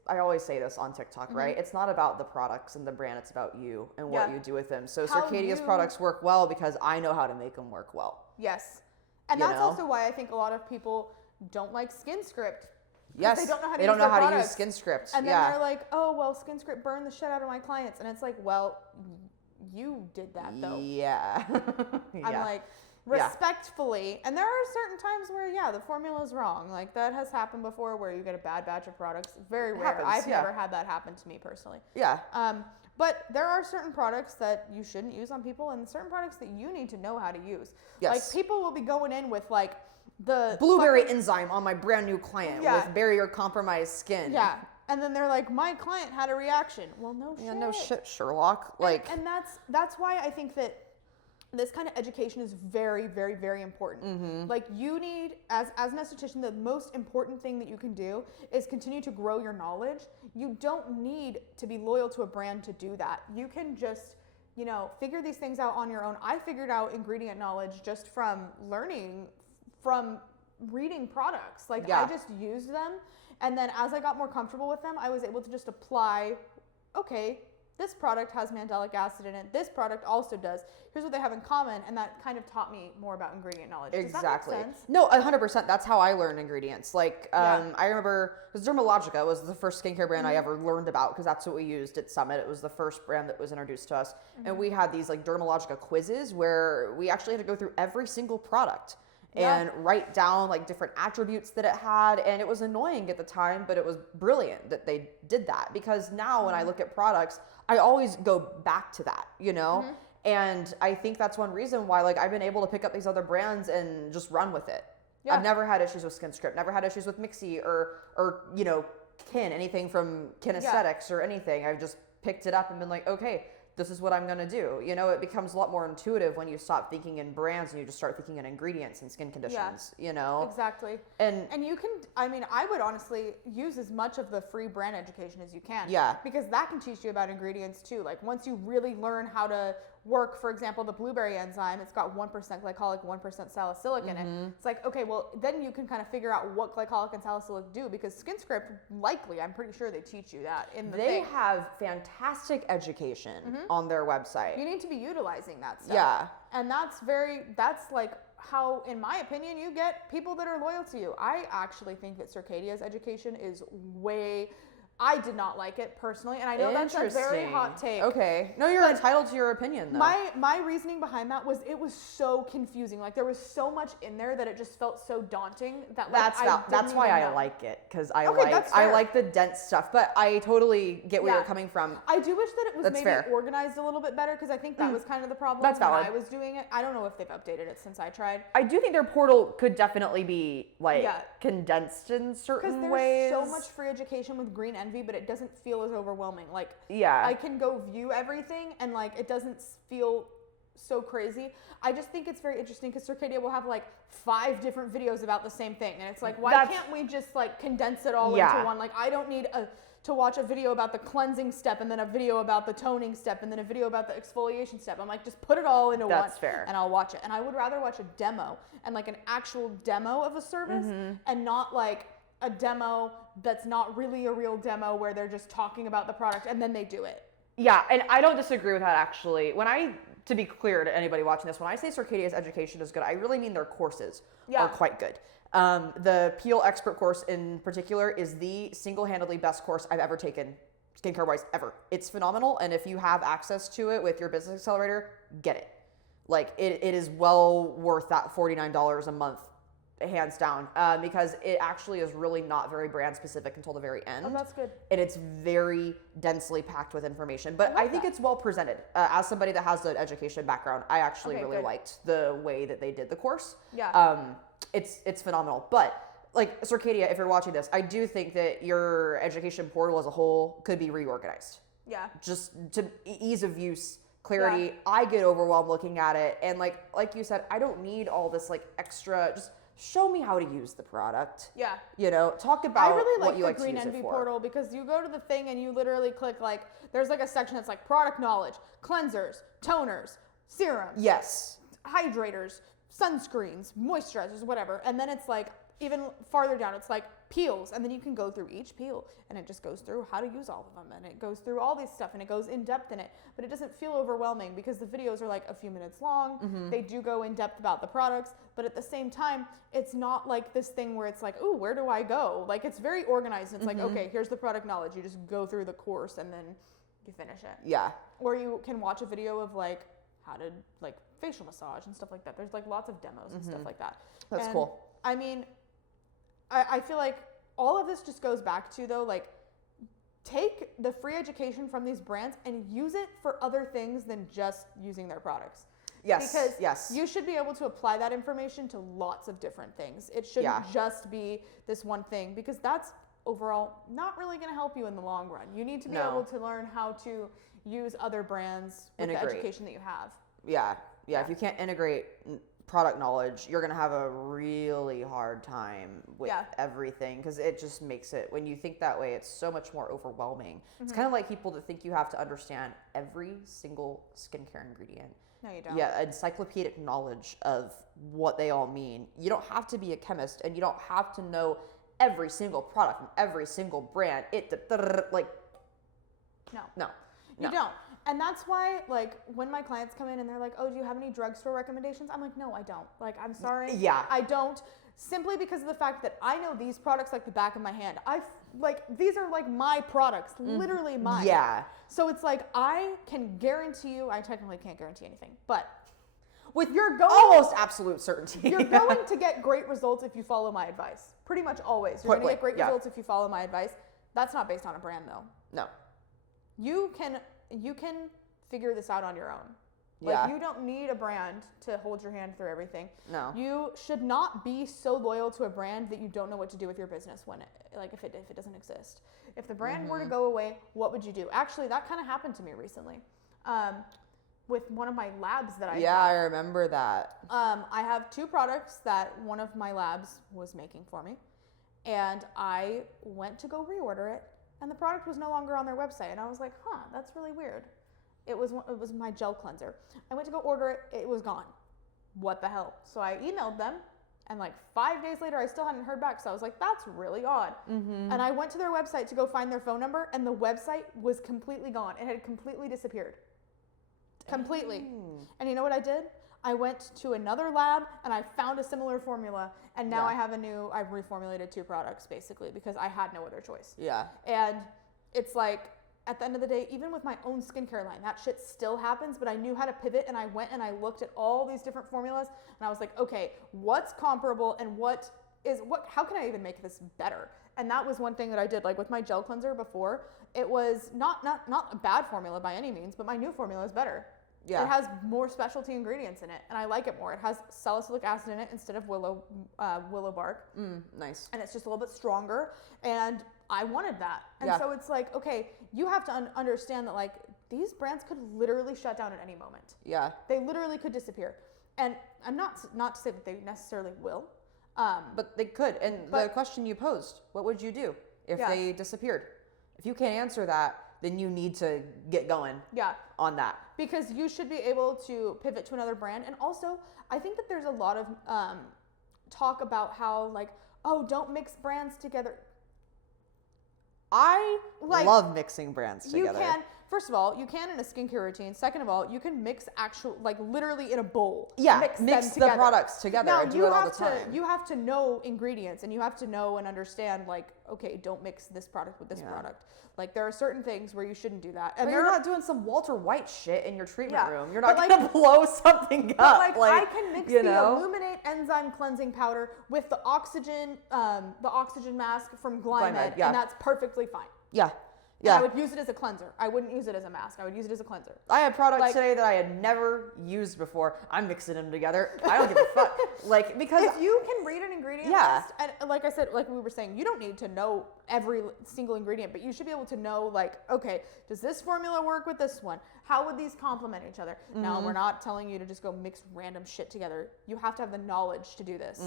I always say this on TikTok, right? It's not about the products and the brand, it's about you and what you do with them. So Circadia's products work well because I know how to make them work well. Yes. And that's also why I think a lot of people don't like SkinScript. Yes, they don't know how to use SkinScript. And then they're like, oh, well, SkinScript burned the shit out of my clients. And it's like, well, you did that, though. Yeah. I'm like, respectfully. And there are certain times where, the formula is wrong. Like, that has happened before where you get a bad batch of products. Very rare. I've never had that happen to me personally. Yeah. But there are certain products that you shouldn't use on people and certain products that you need to know how to use. Yes. Like, people will be going in with, like, the blueberry enzyme on my brand new client with barrier compromised skin. Yeah. And then they're like, my client had a reaction. Well, no shit. Yeah, no shit, Sherlock. Like, and that's why I think that this kind of education is very, very, very important. Mm-hmm. Like, you need, as an esthetician, the most important thing that you can do is continue to grow your knowledge. You don't need to be loyal to a brand to do that. You can just, figure these things out on your own. I figured out ingredient knowledge just from learning from reading products. Like, I just used them, and then as I got more comfortable with them, I was able to just apply, okay, this product has mandelic acid in it, this product also does, here's what they have in common, and that kind of taught me more about ingredient knowledge. Exactly. Does that make sense? No, 100%. That's how I learned ingredients. Like, I remember, because Dermalogica was the first skincare brand I ever learned about, because that's what we used at Summit. It was the first brand that was introduced to us, and we had these like Dermalogica quizzes where we actually had to go through every single product and write down like different attributes that it had. And it was annoying at the time, but it was brilliant that they did that, because now when I look at products, I always go back to that, And I think that's one reason why, like, I've been able to pick up these other brands and just run with it. Yeah. I've never had issues with SkinScript, never had issues with Mixi or anything from kinesthetics or anything. I've just picked it up and been like, okay, this is what I'm going to do. You know, it becomes a lot more intuitive when you stop thinking in brands and you just start thinking in ingredients and skin conditions, you know? Exactly. And you can, I mean, I would honestly use as much of the free brand education as you can. Yeah. Because that can teach you about ingredients too. Like once you really learn how to work, for example, the blueberry enzyme, it's got 1% glycolic, 1% salicylic in it. It's like, okay, well, then you can kind of figure out what glycolic and salicylic do, because SkinScript, likely, I'm pretty sure they teach you that in the thing. They have fantastic education on their website. You need to be utilizing that stuff. Yeah. And that's like how, in my opinion, you get people that are loyal to you. I actually think that Circadia's education is I did not like it personally, and I know that's a very hot take. Okay. No, you're entitled to your opinion, though. My reasoning behind that was it was so confusing. Like there was so much in there that it just felt so daunting that like that's why I like it, because I like the dense stuff. But I totally get where you're coming from. I do wish that it was maybe organized a little bit better, because I think that was kind of the problem when I was doing it. I don't know if they've updated it since I tried. I do think their portal could definitely be like condensed in certain ways. Because there's so much free education with Green Envy, but it doesn't feel as overwhelming. Like, I can go view everything and like it doesn't feel so crazy. I just think it's very interesting because Circadia will have like 5 different videos about the same thing, and it's like, why can't we just like condense it all into one? Like, I don't need to watch a video about the cleansing step and then a video about the toning step and then a video about the exfoliation step. I'm like, just put it all into one. That's fair. And I'll watch it. And I would rather watch a demo and like an actual demo of a service and not like a demo that's not really a real demo where they're just talking about the product and then they do it. Yeah, and I don't disagree with that, actually. To be clear to anybody watching this, when I say Circadia's education is good, I really mean their courses are quite good. The Peel Expert course in particular is the single-handedly best course I've ever taken, skincare-wise, ever. It's phenomenal, and if you have access to it with your business accelerator, get it. Like, it is well worth that $49 a month, hands down, because it actually is really not very brand specific until the very end. Oh, that's good. And it's very densely packed with information, but I think it's well presented. As somebody that has an education background, I actually really liked the way that they did the course. Yeah. It's phenomenal. But like Circadia, if you're watching this, I do think that your education portal as a whole could be reorganized. Yeah. Just to ease of use, clarity. Yeah. I get overwhelmed looking at it, and like you said, I don't need all this like extra. Just show me how to use the product. Yeah. You know, talk about what you like to use it for. I really like the Green Envy portal because you go to the thing and you literally click like, there's like a section that's like product knowledge, cleansers, toners, serums. Yes. Hydrators, sunscreens, moisturizers, whatever. And then it's like, even farther down, it's like peels. And then you can go through each peel and it just goes through how to use all of them. And it goes through all these stuff and it goes in depth in it. But it doesn't feel overwhelming because the videos are like a few minutes long. Mm-hmm. They do go in depth about the products. But at the same time, it's not like this thing where it's like, ooh, where do I go? Like, it's very organized. It's like, okay, here's the product knowledge. You just go through the course and then you finish it. Yeah. Or you can watch a video of like how to like facial massage and stuff like that. There's like lots of demos and stuff like that. That's cool. I mean, I feel like all of this just goes back to, though, like, take the free education from these brands and use it for other things than just using their products. Yes. Because you should be able to apply that information to lots of different things. It shouldn't just be this one thing, because that's overall not really going to help you in the long run. You need to be able to learn how to use other brands with the education that you have. Yeah. If you can't integrate product knowledge, you're going to have a really hard time with everything, because it just makes it, when you think that way, it's so much more overwhelming. Mm-hmm. It's kind of like people that think you have to understand every single skincare ingredient. No, you don't. Yeah, encyclopedic knowledge of what they all mean. You don't have to be a chemist, and you don't have to know every single product from every single brand. No. You don't. And that's why, like, when my clients come in and they're like, oh, do you have any drugstore recommendations? I'm like, no, I don't. Like, I'm sorry. Yeah. I don't. Simply because of the fact that I know these products like the back of my hand. These are like my products, literally mine. Yeah. So it's like, I can guarantee you, I technically can't guarantee anything, but with almost absolute certainty. You're going to get great results if you follow my advice. Pretty much always. You're going to get great results if you follow my advice. That's not based on a brand, though. No. You can figure this out on your own. Like, you don't need a brand to hold your hand through everything. No. You should not be so loyal to a brand that you don't know what to do with your business when if it doesn't exist. If the brand were to go away, what would you do? Actually, that kind of happened to me recently. With one of my labs that I have. I remember that. I have 2 products that one of my labs was making for me, and I went to go reorder it, and the product was no longer on their website, and I was like, that's really weird. It was my gel cleanser. I went to go order it, it was gone. What the hell? So I emailed them, and like 5 days later, I still hadn't heard back, so I was like, that's really odd. And I went to their website to go find their phone number, and the website was completely gone. It had completely disappeared. Completely. And you know what I did? I went to another lab and I found a similar formula, and now I've reformulated 2 products basically because I had no other choice. Yeah. And it's like, at the end of the day, even with my own skincare line, that shit still happens, but I knew how to pivot, and I went and I looked at all these different formulas, and I was like, okay, what's comparable and how can I even make this better? And that was one thing that I did. Like with my gel cleanser before, it was not a bad formula by any means, but my new formula is better. Yeah. It has more specialty ingredients in it, and I like it more. It has salicylic acid in it instead of willow bark. Nice. And it's just a little bit stronger, and I wanted that. And so it's like, okay, you have to understand that like these brands could literally shut down at any moment. Yeah. They literally could disappear. And I'm not to say that they necessarily will. But they could. And the question you posed, what would you do if they disappeared? If you can't answer that, then you need to get going on that. Because you should be able to pivot to another brand. And also, I think that there's a lot of talk about how like, oh, don't mix brands together. I love mixing brands together. You can, first of all, you can in a skincare routine. Second of all, you can mix literally in a bowl. Yeah, mix the products together. Now, I do it all the time. You have to know ingredients, and you have to know and understand, like, okay, don't mix this product with this product. Like, there are certain things where you shouldn't do that. And you're not doing some Walter White shit in your treatment room. You're not going to blow something up. But I can mix the Illuminate enzyme cleansing powder with the oxygen mask from Glymed, and that's perfectly fine. Yeah. Yeah. I would use it as a cleanser. I wouldn't use it as a mask. I would use it as a cleanser. I had products today that I had never used before. I'm mixing them together. I don't give a fuck. Because if you can read an ingredient list, and like I said, like we were saying, you don't need to know every single ingredient, but you should be able to know, like, okay, does this formula work with this one? How would these complement each other? Now, we're not telling you to just go mix random shit together. You have to have the knowledge to do this.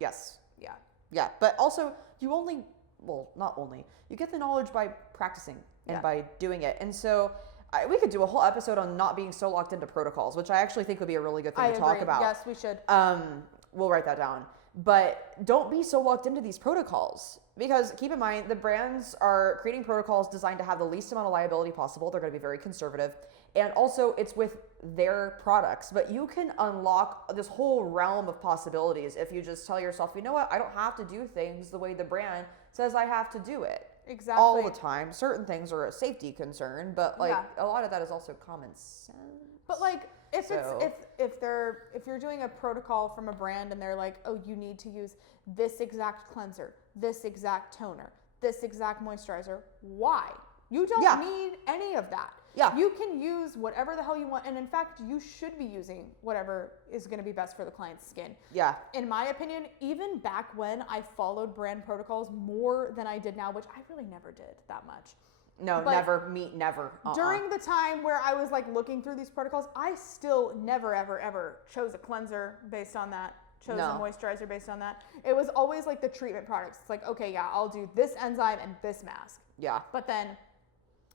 Yes. Yeah. Yeah. But also, you get the knowledge by practicing and by doing it. And so we could do a whole episode on not being so locked into protocols, which I actually think would be a really good thing to talk about. Yes, we should. We'll write that down. But don't be so locked into these protocols, because keep in mind, the brands are creating protocols designed to have the least amount of liability possible. They're going to be very conservative. And also, it's with their products. But you can unlock this whole realm of possibilities if you just tell yourself, you know what, I don't have to do things the way the brand says I have to do it. Exactly. All the time. Certain things are a safety concern, but a lot of that is also common sense. But if you're doing a protocol from a brand and they're like, oh, you need to use this exact cleanser, this exact toner, this exact moisturizer, why? You don't need any of that. Yeah. You can use whatever the hell you want. And in fact, you should be using whatever is going to be best for the client's skin. Yeah. In my opinion, even back when I followed brand protocols more than I did now, which I really never did that much. No, but never. During the time where I was looking through these protocols, I still never, ever, ever chose a cleanser based on that. Chose a moisturizer based on that. It was always the treatment products. It's okay, yeah, I'll do this enzyme and this mask. Yeah. But then,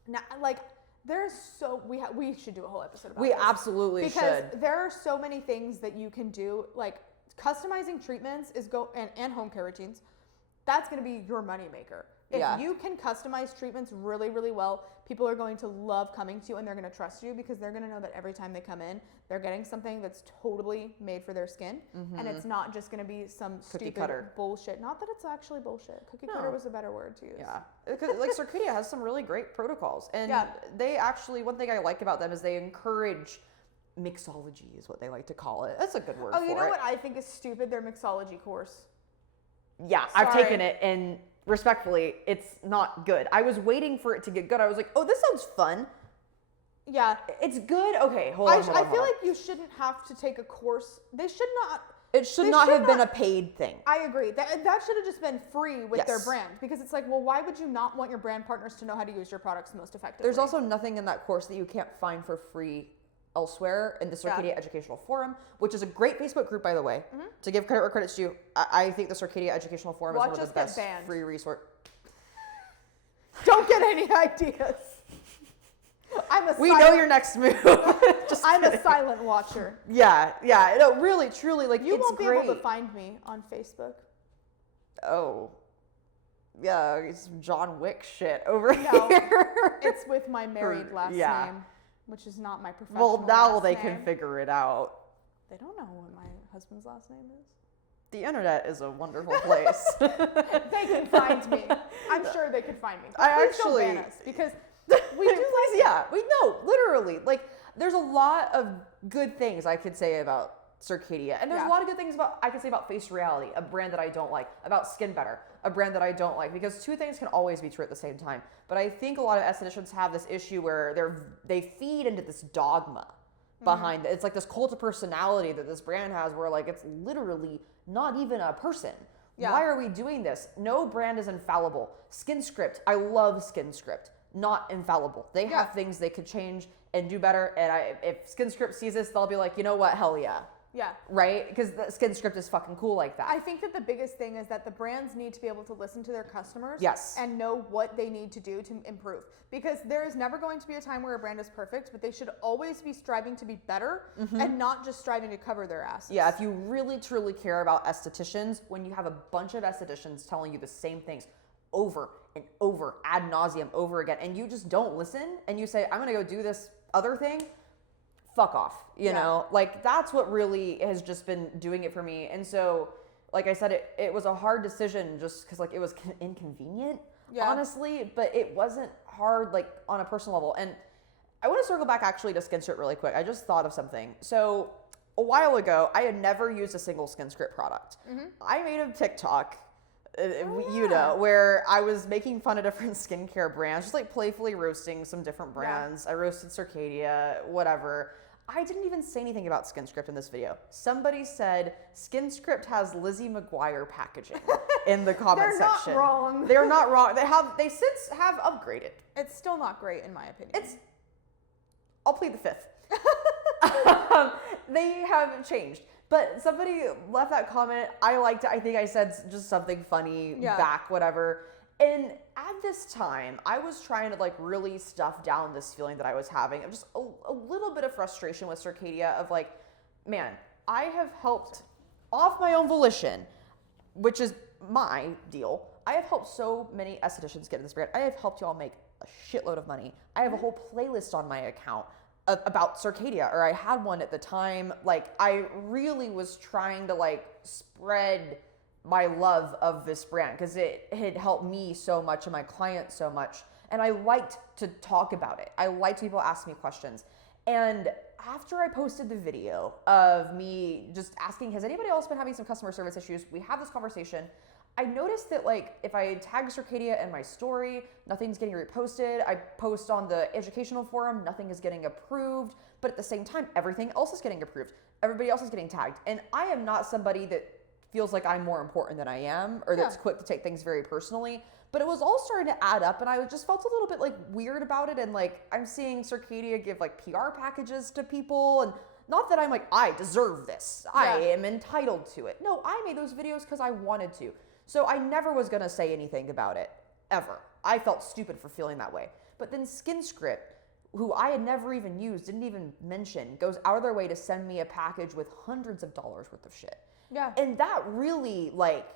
now, we should do a whole episode about this. We absolutely should. Because there are so many things that you can do, customizing treatments and home care routines. That's going to be your moneymaker. If you can customize treatments really, really well, people are going to love coming to you, and they're going to trust you because they're going to know that every time they come in, they're getting something that's totally made for their skin, and it's not just going to be some stupid bullshit. Not that it's actually bullshit. Cookie cutter was a better word to use. Yeah, because Circadia has some really great protocols, and they actually, one thing I like about them is they encourage mixology, is what they like to call it. That's a good word for it. Oh, you know what I think is stupid? Their mixology course. Yeah, I've taken it, and respectfully, it's not good. I was waiting for it to get good. I was like, oh, this sounds fun. Yeah. It's good. Okay, hold on. I feel like you shouldn't have to take a course. They should not. It should not have been a paid thing. I agree. That should have just been free with their Yes. brand, because it's like, well, why would you not want your brand partners to know how to use your products most effectively? There's also nothing in that course that you can't find for free elsewhere in the Circadia Educational Forum, which is a great Facebook group, by the way. To give credit where credit's due, I think the Circadia Educational Forum is one of the best free resource. Don't get any ideas. We know your next move. I'm a silent watcher. Yeah. No, really, truly, like, you it's won't be great. able to find me on Facebook. Oh. Yeah, it's John Wick shit over here. It's with my married last name, which is not my professional Well, now last they name. can figure it out. They don't know what my husband's last name is. The internet is a wonderful place. They can find me. I'm sure they could find me. But please don't ban us, because we do literally. Like, there's a lot of good things I could say about Circadia. And there's a lot of good things I could say about Face Reality, a brand that I don't like, about Skin Better, a brand that I don't like, because two things can always be true at the same time. But I think a lot of estheticians have this issue where they feed into this dogma behind it. It's like this cult of personality that this brand has, where like it's literally not even a person. Why are we doing this? No brand is infallible. SkinScript, I love SkinScript. Not infallible. They have things they could change and do better. And if SkinScript sees this, they'll be like, you know what? Hell yeah. Yeah. Right? Because the SkinScript is fucking cool like that. I think that the biggest thing is that the brands need to be able to listen to their customers and know what they need to do to improve. Because there is never going to be a time where a brand is perfect, but they should always be striving to be better and not just striving to cover their asses. Yeah, if you really truly care about estheticians, when you have a bunch of estheticians telling you the same things over and over, ad nauseum, over again, and you just don't listen, and you say, I'm gonna go do this other thing, fuck off, you know? Like, that's what really has just been doing it for me. And so, like I said, it was a hard decision just because, like, it was inconvenient, honestly, but it wasn't hard, like, on a personal level. And I want to circle back, actually, to SkinScript really quick. I just thought of something. So, a while ago, I had never used a single SkinScript product. I made a TikTok, you know, where I was making fun of different skincare brands, just, like, playfully roasting some different brands. I roasted Circadia, whatever. I didn't even say anything about SkinScript in this video. Somebody said SkinScript has Lizzie McGuire packaging in the comment section. They're not wrong. They're not wrong. They since have upgraded. It's still not great in my opinion. I'll plead the fifth. They have changed. But somebody left that comment. I liked it. I think I said just something funny back, whatever. And at this time, I was trying to like really stuff down this feeling that I was having of just a little bit of frustration with Circadia of like, man, I have helped off my own volition, which is my deal. I have helped so many estheticians get in this brand. I have helped y'all make a shitload of money. I have a whole playlist on my account about Circadia, or I had one at the time. Like, I really was trying to like spread my love of this brand because it had helped me so much and my clients so much. And I liked to talk about it. I liked people ask me questions. And after I posted the video of me just asking, has anybody else been having some customer service issues? We have this conversation. I noticed that like if I tag Circadia in my story, nothing's getting reposted. I post on the educational forum, nothing is getting approved. But at the same time, everything else is getting approved. Everybody else is getting tagged. And I am not somebody that feels like I'm more important than I am, or that's quick to take things very personally. But it was all starting to add up, and I just felt a little bit like weird about it. And like I'm seeing Circadia give like PR packages to people, and not that I'm like, I deserve this. I am entitled to it. No, I made those videos because I wanted to. So I never was gonna say anything about it, ever. I felt stupid for feeling that way. But then SkinScript, who I had never even used, didn't even mention, goes out of their way to send me a package with hundreds of dollars worth of shit. Yeah. And that really like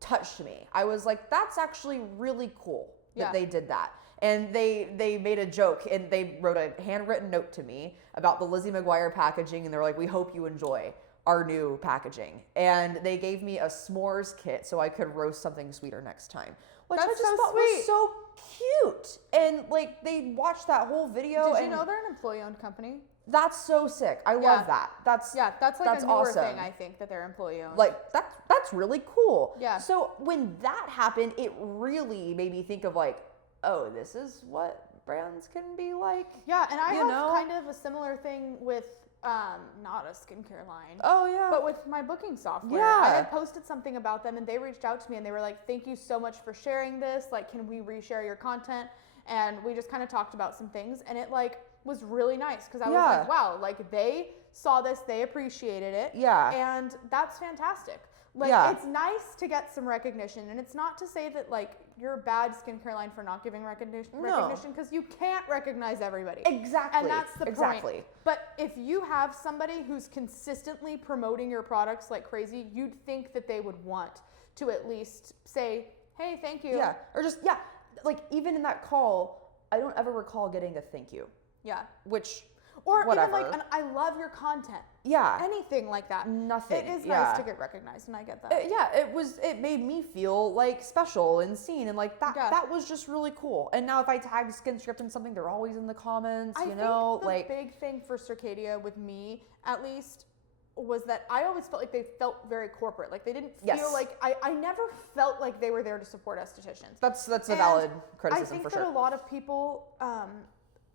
touched me. I was like, that's actually really cool that they did that. And they made a joke and they wrote a handwritten note to me about the Lizzie McGuire packaging, and they're like, we hope you enjoy our new packaging. And they gave me a s'mores kit so I could roast something sweeter next time. Which I just thought was so cute. And like they watched that whole video. Did you know they're an employee-owned company? That's so sick. I love that. That's like that's a newer awesome thing, I think, that they're employee-owned. Like that's really cool. Yeah. So when that happened, it really made me think of like, oh, this is what brands can be like. Yeah, and I have kind of a similar thing with not a skincare line. Oh yeah. But with my booking software. Yeah. I had posted something about them and they reached out to me and they were like, "Thank you so much for sharing this. Like, can we reshare your content?" And we just kind of talked about some things and it like was really nice because I was like, wow, like they saw this, they appreciated it. Yeah. And that's fantastic. Like, it's nice to get some recognition. And it's not to say that, like, you're a bad skincare line for not giving recognition because you can't recognize everybody. Exactly. And that's the point. But if you have somebody who's consistently promoting your products like crazy, you'd think that they would want to at least say, "Hey, thank you." Yeah. Or just, like, even in that call, I don't ever recall getting a thank you. Yeah. Or whatever. Even like, "I love your content." Yeah. Anything like that. Nothing. It is nice to get recognized, and I get that. It made me feel like special and seen, and like that was just really cool. And now if I tag SkinScript in something, they're always in the comments, I think the big thing for Circadia, with me at least, was that I always felt like they felt very corporate. Like they didn't feel like, I never felt like they were there to support estheticians. That's a valid criticism for sure. I think that a lot of people,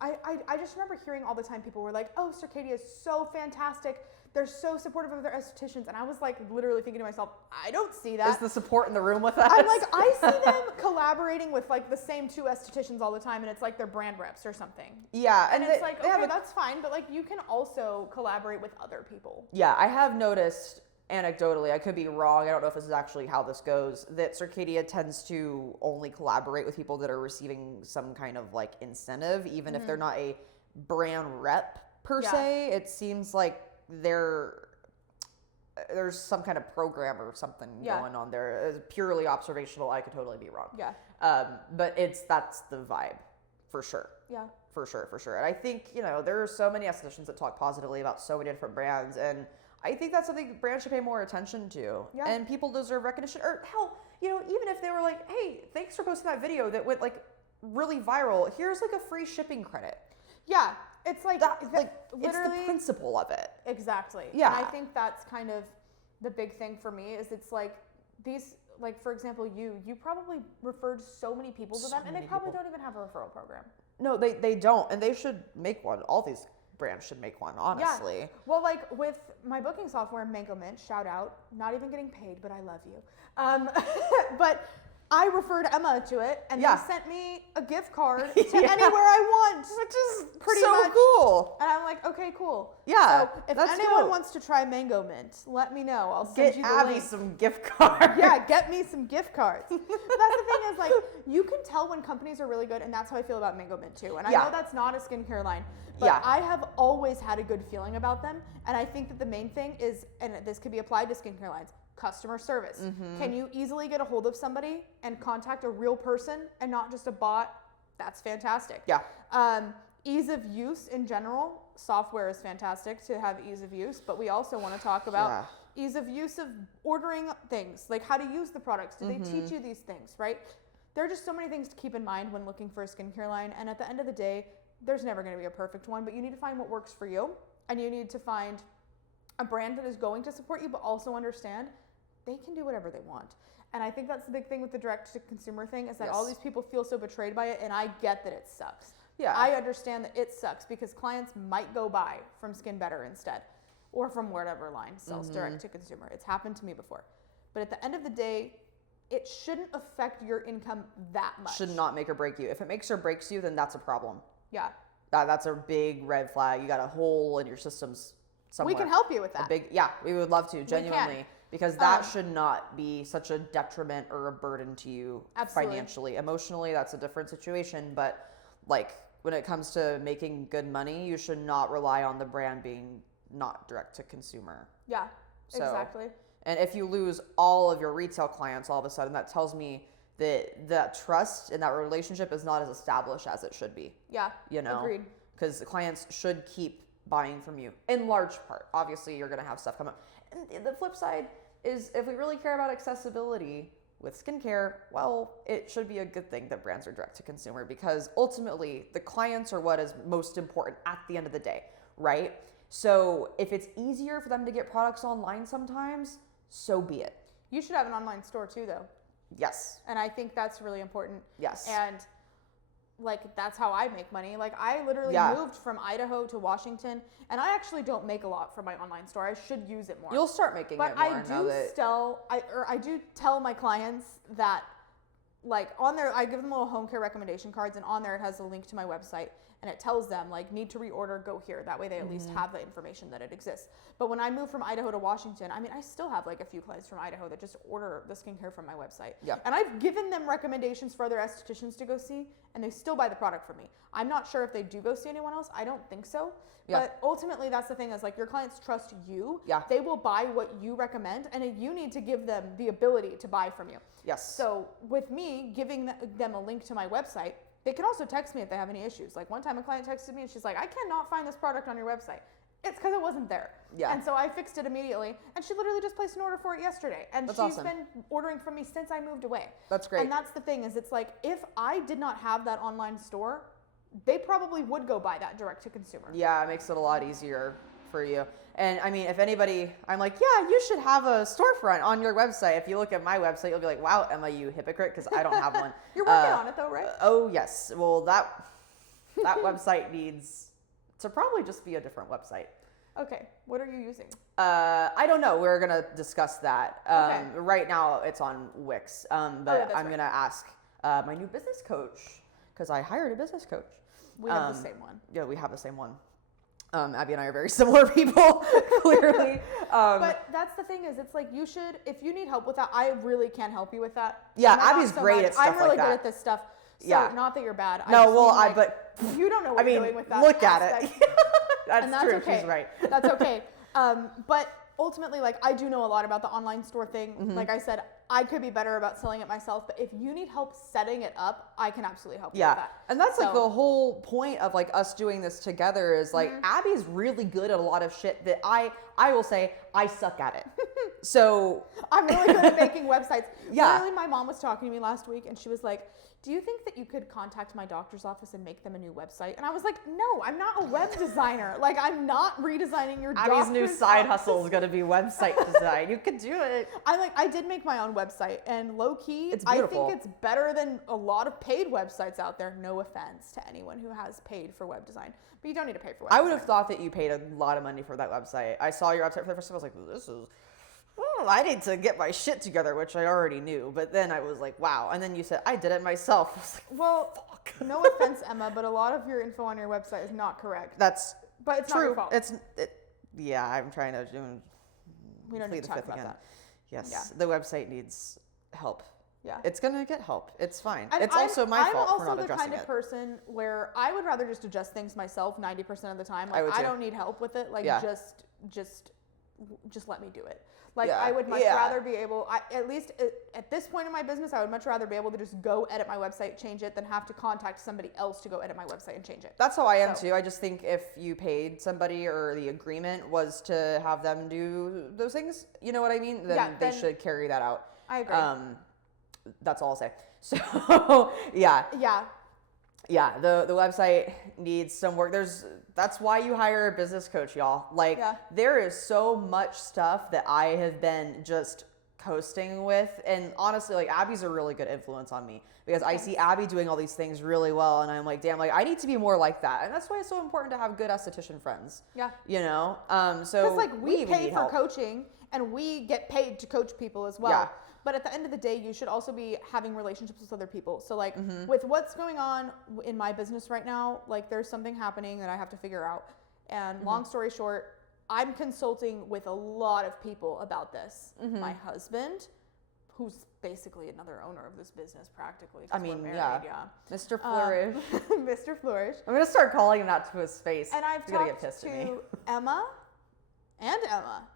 I just remember hearing all the time people were like, "Oh, Circadia is so fantastic. They're so supportive of their estheticians." And I was like literally thinking to myself, I don't see that. Is the support in the room with us? I'm like, I see them collaborating with like the same 2 estheticians all the time and it's like their brand reps or something. Yeah. And it's like, okay, that's fine. But like you can also collaborate with other people. Yeah, I have noticed anecdotally, I could be wrong, I don't know if this is actually how this goes, that Circadia tends to only collaborate with people that are receiving some kind of like incentive, even if they're not a brand rep per se. It seems like there's some kind of program or something going on there. It's purely observational. I could totally be wrong. Yeah. But that's the vibe for sure. Yeah. For sure. And I think, there are so many estheticians that talk positively about so many different brands, and I think that's something brands should pay more attention to. Yeah. And people deserve recognition. Or hell, even if they were like, "Hey, thanks for posting that video that went like really viral. Here's like a free shipping credit." Yeah. It's like that, literally, it's the principle of it. Exactly. Yeah. And I think that's kind of the big thing for me is it's like these, like for example, you probably referred so many people to them and they probably don't even have a referral program. No, they don't. And they should make one. All these brands should make one, honestly. Yeah. Well, like with my booking software, Mango Mint, shout out, not even getting paid, but I love you. But I referred Emma to it, and they sent me a gift card to anywhere I want, which is pretty so much cool. And I'm like, okay, cool. Yeah. So if anyone wants to try Mango Mint, let me know. I'll send you the Abby link. some gift cards. Yeah, get me some gift cards. That's the thing is, like, you can tell when companies are really good, and that's how I feel about Mango Mint too. And I know that's not a skincare line, but I have always had a good feeling about them. And I think that the main thing is, and this could be applied to skincare lines, customer service. Can you easily get a hold of somebody and contact a real person and not just a bot? That's fantastic. Yeah. Ease of use in general, software is fantastic to have ease of use, but we also want to talk about ease of use of ordering things, like how to use the products. Do they teach you these things, right? There are just so many things to keep in mind when looking for a skincare line, and at the end of the day, there's never going to be a perfect one, but you need to find what works for you, and you need to find a brand that is going to support you, but also understand they can do whatever they want. And I think that's the big thing with the direct-to-consumer thing is that all these people feel so betrayed by it, and I get that it sucks. Yeah. I understand that it sucks because clients might go buy from Skin Better instead or from whatever line sells direct-to-consumer. It's happened to me before. But at the end of the day, it shouldn't affect your income that much. Should not make or break you. If it makes or breaks you, then that's a problem. Yeah. That's a big red flag. You got a hole in your systems somewhere. We can help you with that. We would love to, genuinely. Because that should not be such a detriment or a burden to you financially. Emotionally, that's a different situation. But like when it comes to making good money, you should not rely on the brand being not direct to consumer. Yeah, exactly. And if you lose all of your retail clients all of a sudden, that tells me that trust and that relationship is not as established as it should be. Yeah, agreed. Because the clients should keep buying from you in large part. Obviously, you're going to have stuff come up. And the flip side is if we really care about accessibility with skincare, well, it should be a good thing that brands are direct to consumer because ultimately the clients are what is most important at the end of the day, right? So if it's easier for them to get products online sometimes, so be it. You should have an online store too, though. Yes. And I think that's really important. Yes. And like that's how I make money. Like I literally moved from Idaho to Washington, and I actually don't make a lot from my online store. I should use it more. You'll start making it more. But I do tell my clients that, like on there, I give them little home care recommendation cards, and on there it has a link to my website, and it tells them like need to reorder, go here. That way they at least have the information that it exists. But when I moved from Idaho to Washington, I mean, I still have like a few clients from Idaho that just order the skincare from my website. Yeah. And I've given them recommendations for other estheticians to go see, and they still buy the product from me. I'm not sure if they do go see anyone else. I don't think so. Yeah. But ultimately, that's the thing is like your clients trust you. Yeah. They will buy what you recommend, and you need to give them the ability to buy from you. Yes. So with me giving them a link to my website, they can also text me if they have any issues. Like one time a client texted me and she's like, I cannot find this product on your website. It's because it wasn't there. Yeah. And so I fixed it immediately, and she literally just placed an order for it yesterday. And she's awesome. been ordering from me since I moved away. That's great. And that's the thing is it's like if I did not have that online store, they probably would go buy that direct to consumer. Yeah, it makes it a lot easier for you. And I mean, if anybody, I'm like, yeah, you should have a storefront on your website. If you look at my website, you'll be like, wow, Emma, you hypocrite, because I don't have one. You're working on it though, right? Oh, yes. Well, that website needs to probably just be a different website. Okay. What are you using? I don't know. We're going to discuss that. Okay. Right now, it's on Wix. But I'm going to ask my new business coach, because I hired a business coach. We have the same one. Yeah, we have the same one. Abby and I are very similar people, clearly. But that's the thing is, it's like you should, if you need help with that, I really can help you with that. Yeah, Abby's great at stuff like that. I'm really good at this stuff. So yeah. Not that you're bad. But you don't know what you're doing with that. Look at it. That's true. Okay. She's right. That's okay. But ultimately, like I do know a lot about the online store thing. Mm-hmm. Like I said, I could be better about selling it myself, but if you need help setting it up, I can absolutely help you with that. And that's like the whole point of like us doing this together is like Abby's really good at a lot of shit that I will say I suck at it. So I'm really good at making websites. Yeah. Literally, my mom was talking to me last week and she was like, do you think that you could contact my doctor's office and make them a new website? And I was like, no, I'm not a web designer. Like, I'm not redesigning your doctor's Abby's new side hustle is going to be website design. You could do it. I did make my own website, and low key, it's I think it's better than a lot of paid websites out there. No offense to anyone who has paid for web design, but you don't need to pay for web design. I would have thought that you paid a lot of money for that website. I saw your website for the first time. I was like, this is... I need to get my shit together, which I already knew. But then I was like, wow. And then you said, I did it myself. I was like, well, fuck. No offense, Emma, but a lot of your info on your website is not correct. But it's true. Not your fault. Yeah, I'm trying to do... We don't need to talk about that. Yes, yeah. The website needs help. Yeah. It's going to get help. It's fine. And it's also my fault for not addressing it. I'm also the kind of person where I would rather just adjust things myself 90% of the time. Like, I don't need help with it. Like, just let me do it. Like, I would much rather be able, at least at this point in my business, I would much rather be able to just go edit my website, change it, than have to contact somebody else to go edit my website and change it. That's how I am too. I just think if you paid somebody or the agreement was to have them do those things, you know what I mean? Then they should carry that out. I agree. That's all I'll say. So, yeah. Yeah. Yeah, the website needs some work. That's why you hire a business coach, y'all. Like, there is so much stuff that I have been just coasting with. And honestly, like, Abby's a really good influence on me because I see Abby doing all these things really well. And I'm like, damn, like, I need to be more like that. And that's why it's so important to have good esthetician friends. Yeah. You know? So, because, like, we pay for coaching and we get paid to coach people as well. Yeah. But at the end of the day, you should also be having relationships with other people. So, like, with what's going on in my business right now, like, there's something happening that I have to figure out. And long story short, I'm consulting with a lot of people about this. My husband, who's basically another owner of this business practically. I mean, we're married, Mr. Flourish. Mr. Flourish. I'm going to start calling him that to his face. And I've talked to Emma and Emma.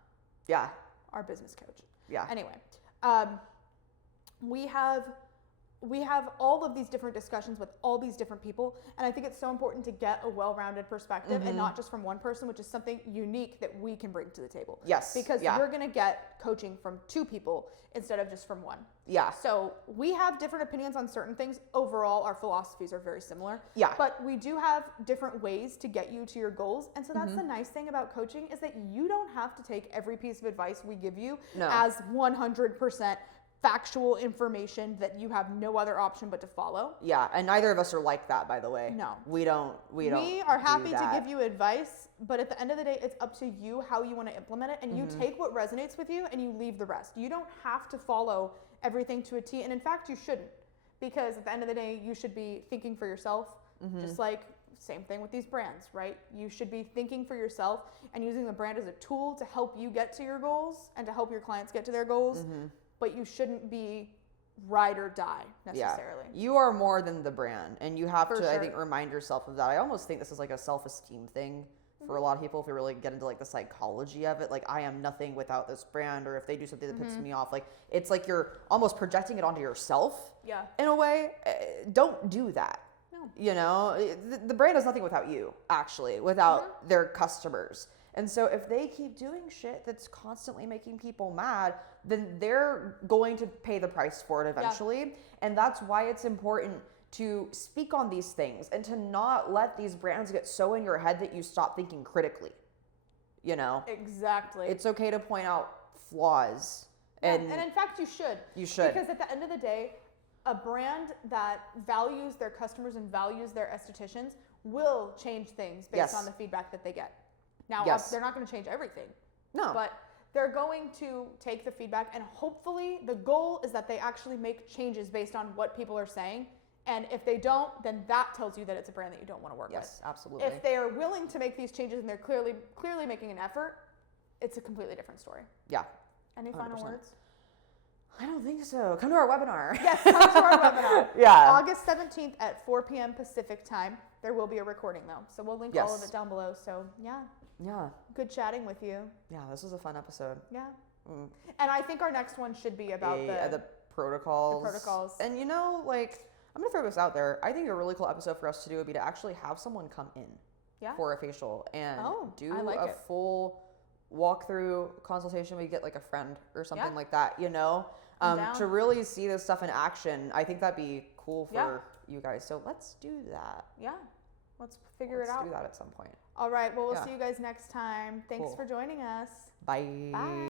Yeah. Our business coach. Yeah. Anyway. We have all of these different discussions with all these different people, and I think it's so important to get a well-rounded perspective and not just from one person, which is something unique that we can bring to the table. Yes. Because you're going to get coaching from two people instead of just from one. Yeah. So we have different opinions on certain things. Overall, our philosophies are very similar. Yeah. But we do have different ways to get you to your goals, and so that's the nice thing about coaching is that you don't have to take every piece of advice we give you as 100% factual information that you have no other option but to follow. Yeah, and neither of us are like that, by the way. No. We are happy to give you advice, but at the end of the day, it's up to you how you want to implement it, and you take what resonates with you and you leave the rest. You don't have to follow everything to a T, and in fact, you shouldn't, because at the end of the day, you should be thinking for yourself, just like same thing with these brands, right? You should be thinking for yourself and using the brand as a tool to help you get to your goals and to help your clients get to their goals. But you shouldn't be ride or die necessarily. Yeah. You are more than the brand, and you have For I sure. think, remind yourself of that. I almost think this is like a self-esteem thing for a lot of people if we really get into like the psychology of it. Like, I am nothing without this brand, or if they do something that pisses me off, like it's like you're almost projecting it onto yourself. Yeah. In a way, don't do that. No. You know, the brand is nothing without you, actually, without their customers. And so if they keep doing shit that's constantly making people mad, then they're going to pay the price for it eventually. Yeah. And that's why it's important to speak on these things and to not let these brands get so in your head that you stop thinking critically. You know? Exactly. It's okay to point out flaws. Yeah, and in fact, you should. You should. Because at the end of the day, a brand that values their customers and values their estheticians will change things based on the feedback that they get. Now, they're not going to change everything. No. But they're going to take the feedback, and hopefully the goal is that they actually make changes based on what people are saying. And if they don't, then that tells you that it's a brand that you don't want to work with. Yes, absolutely. If they are willing to make these changes and they're clearly making an effort, it's a completely different story. Yeah. Any 100%. final words? I don't think so. Come to our webinar. Yes, come to our webinar. Yeah. August 17th at 4 p.m. Pacific time. There will be a recording though. So we'll link all of it down below. So yeah. Yeah. Good chatting with you. Yeah, this was a fun episode. Yeah. And I think our next one should be about the protocols. The protocols. And you know, like, I'm going to throw this out there. I think a really cool episode for us to do would be to actually have someone come in for a facial and do a full walkthrough consultation. We get like a friend or something like that, you know, to really see this stuff in action. I think that'd be cool for you guys. So let's do that. Yeah. Let's figure it out. Let's do that at some point. All right. Well, we'll see you guys next time. Thanks for joining us. Bye. Bye.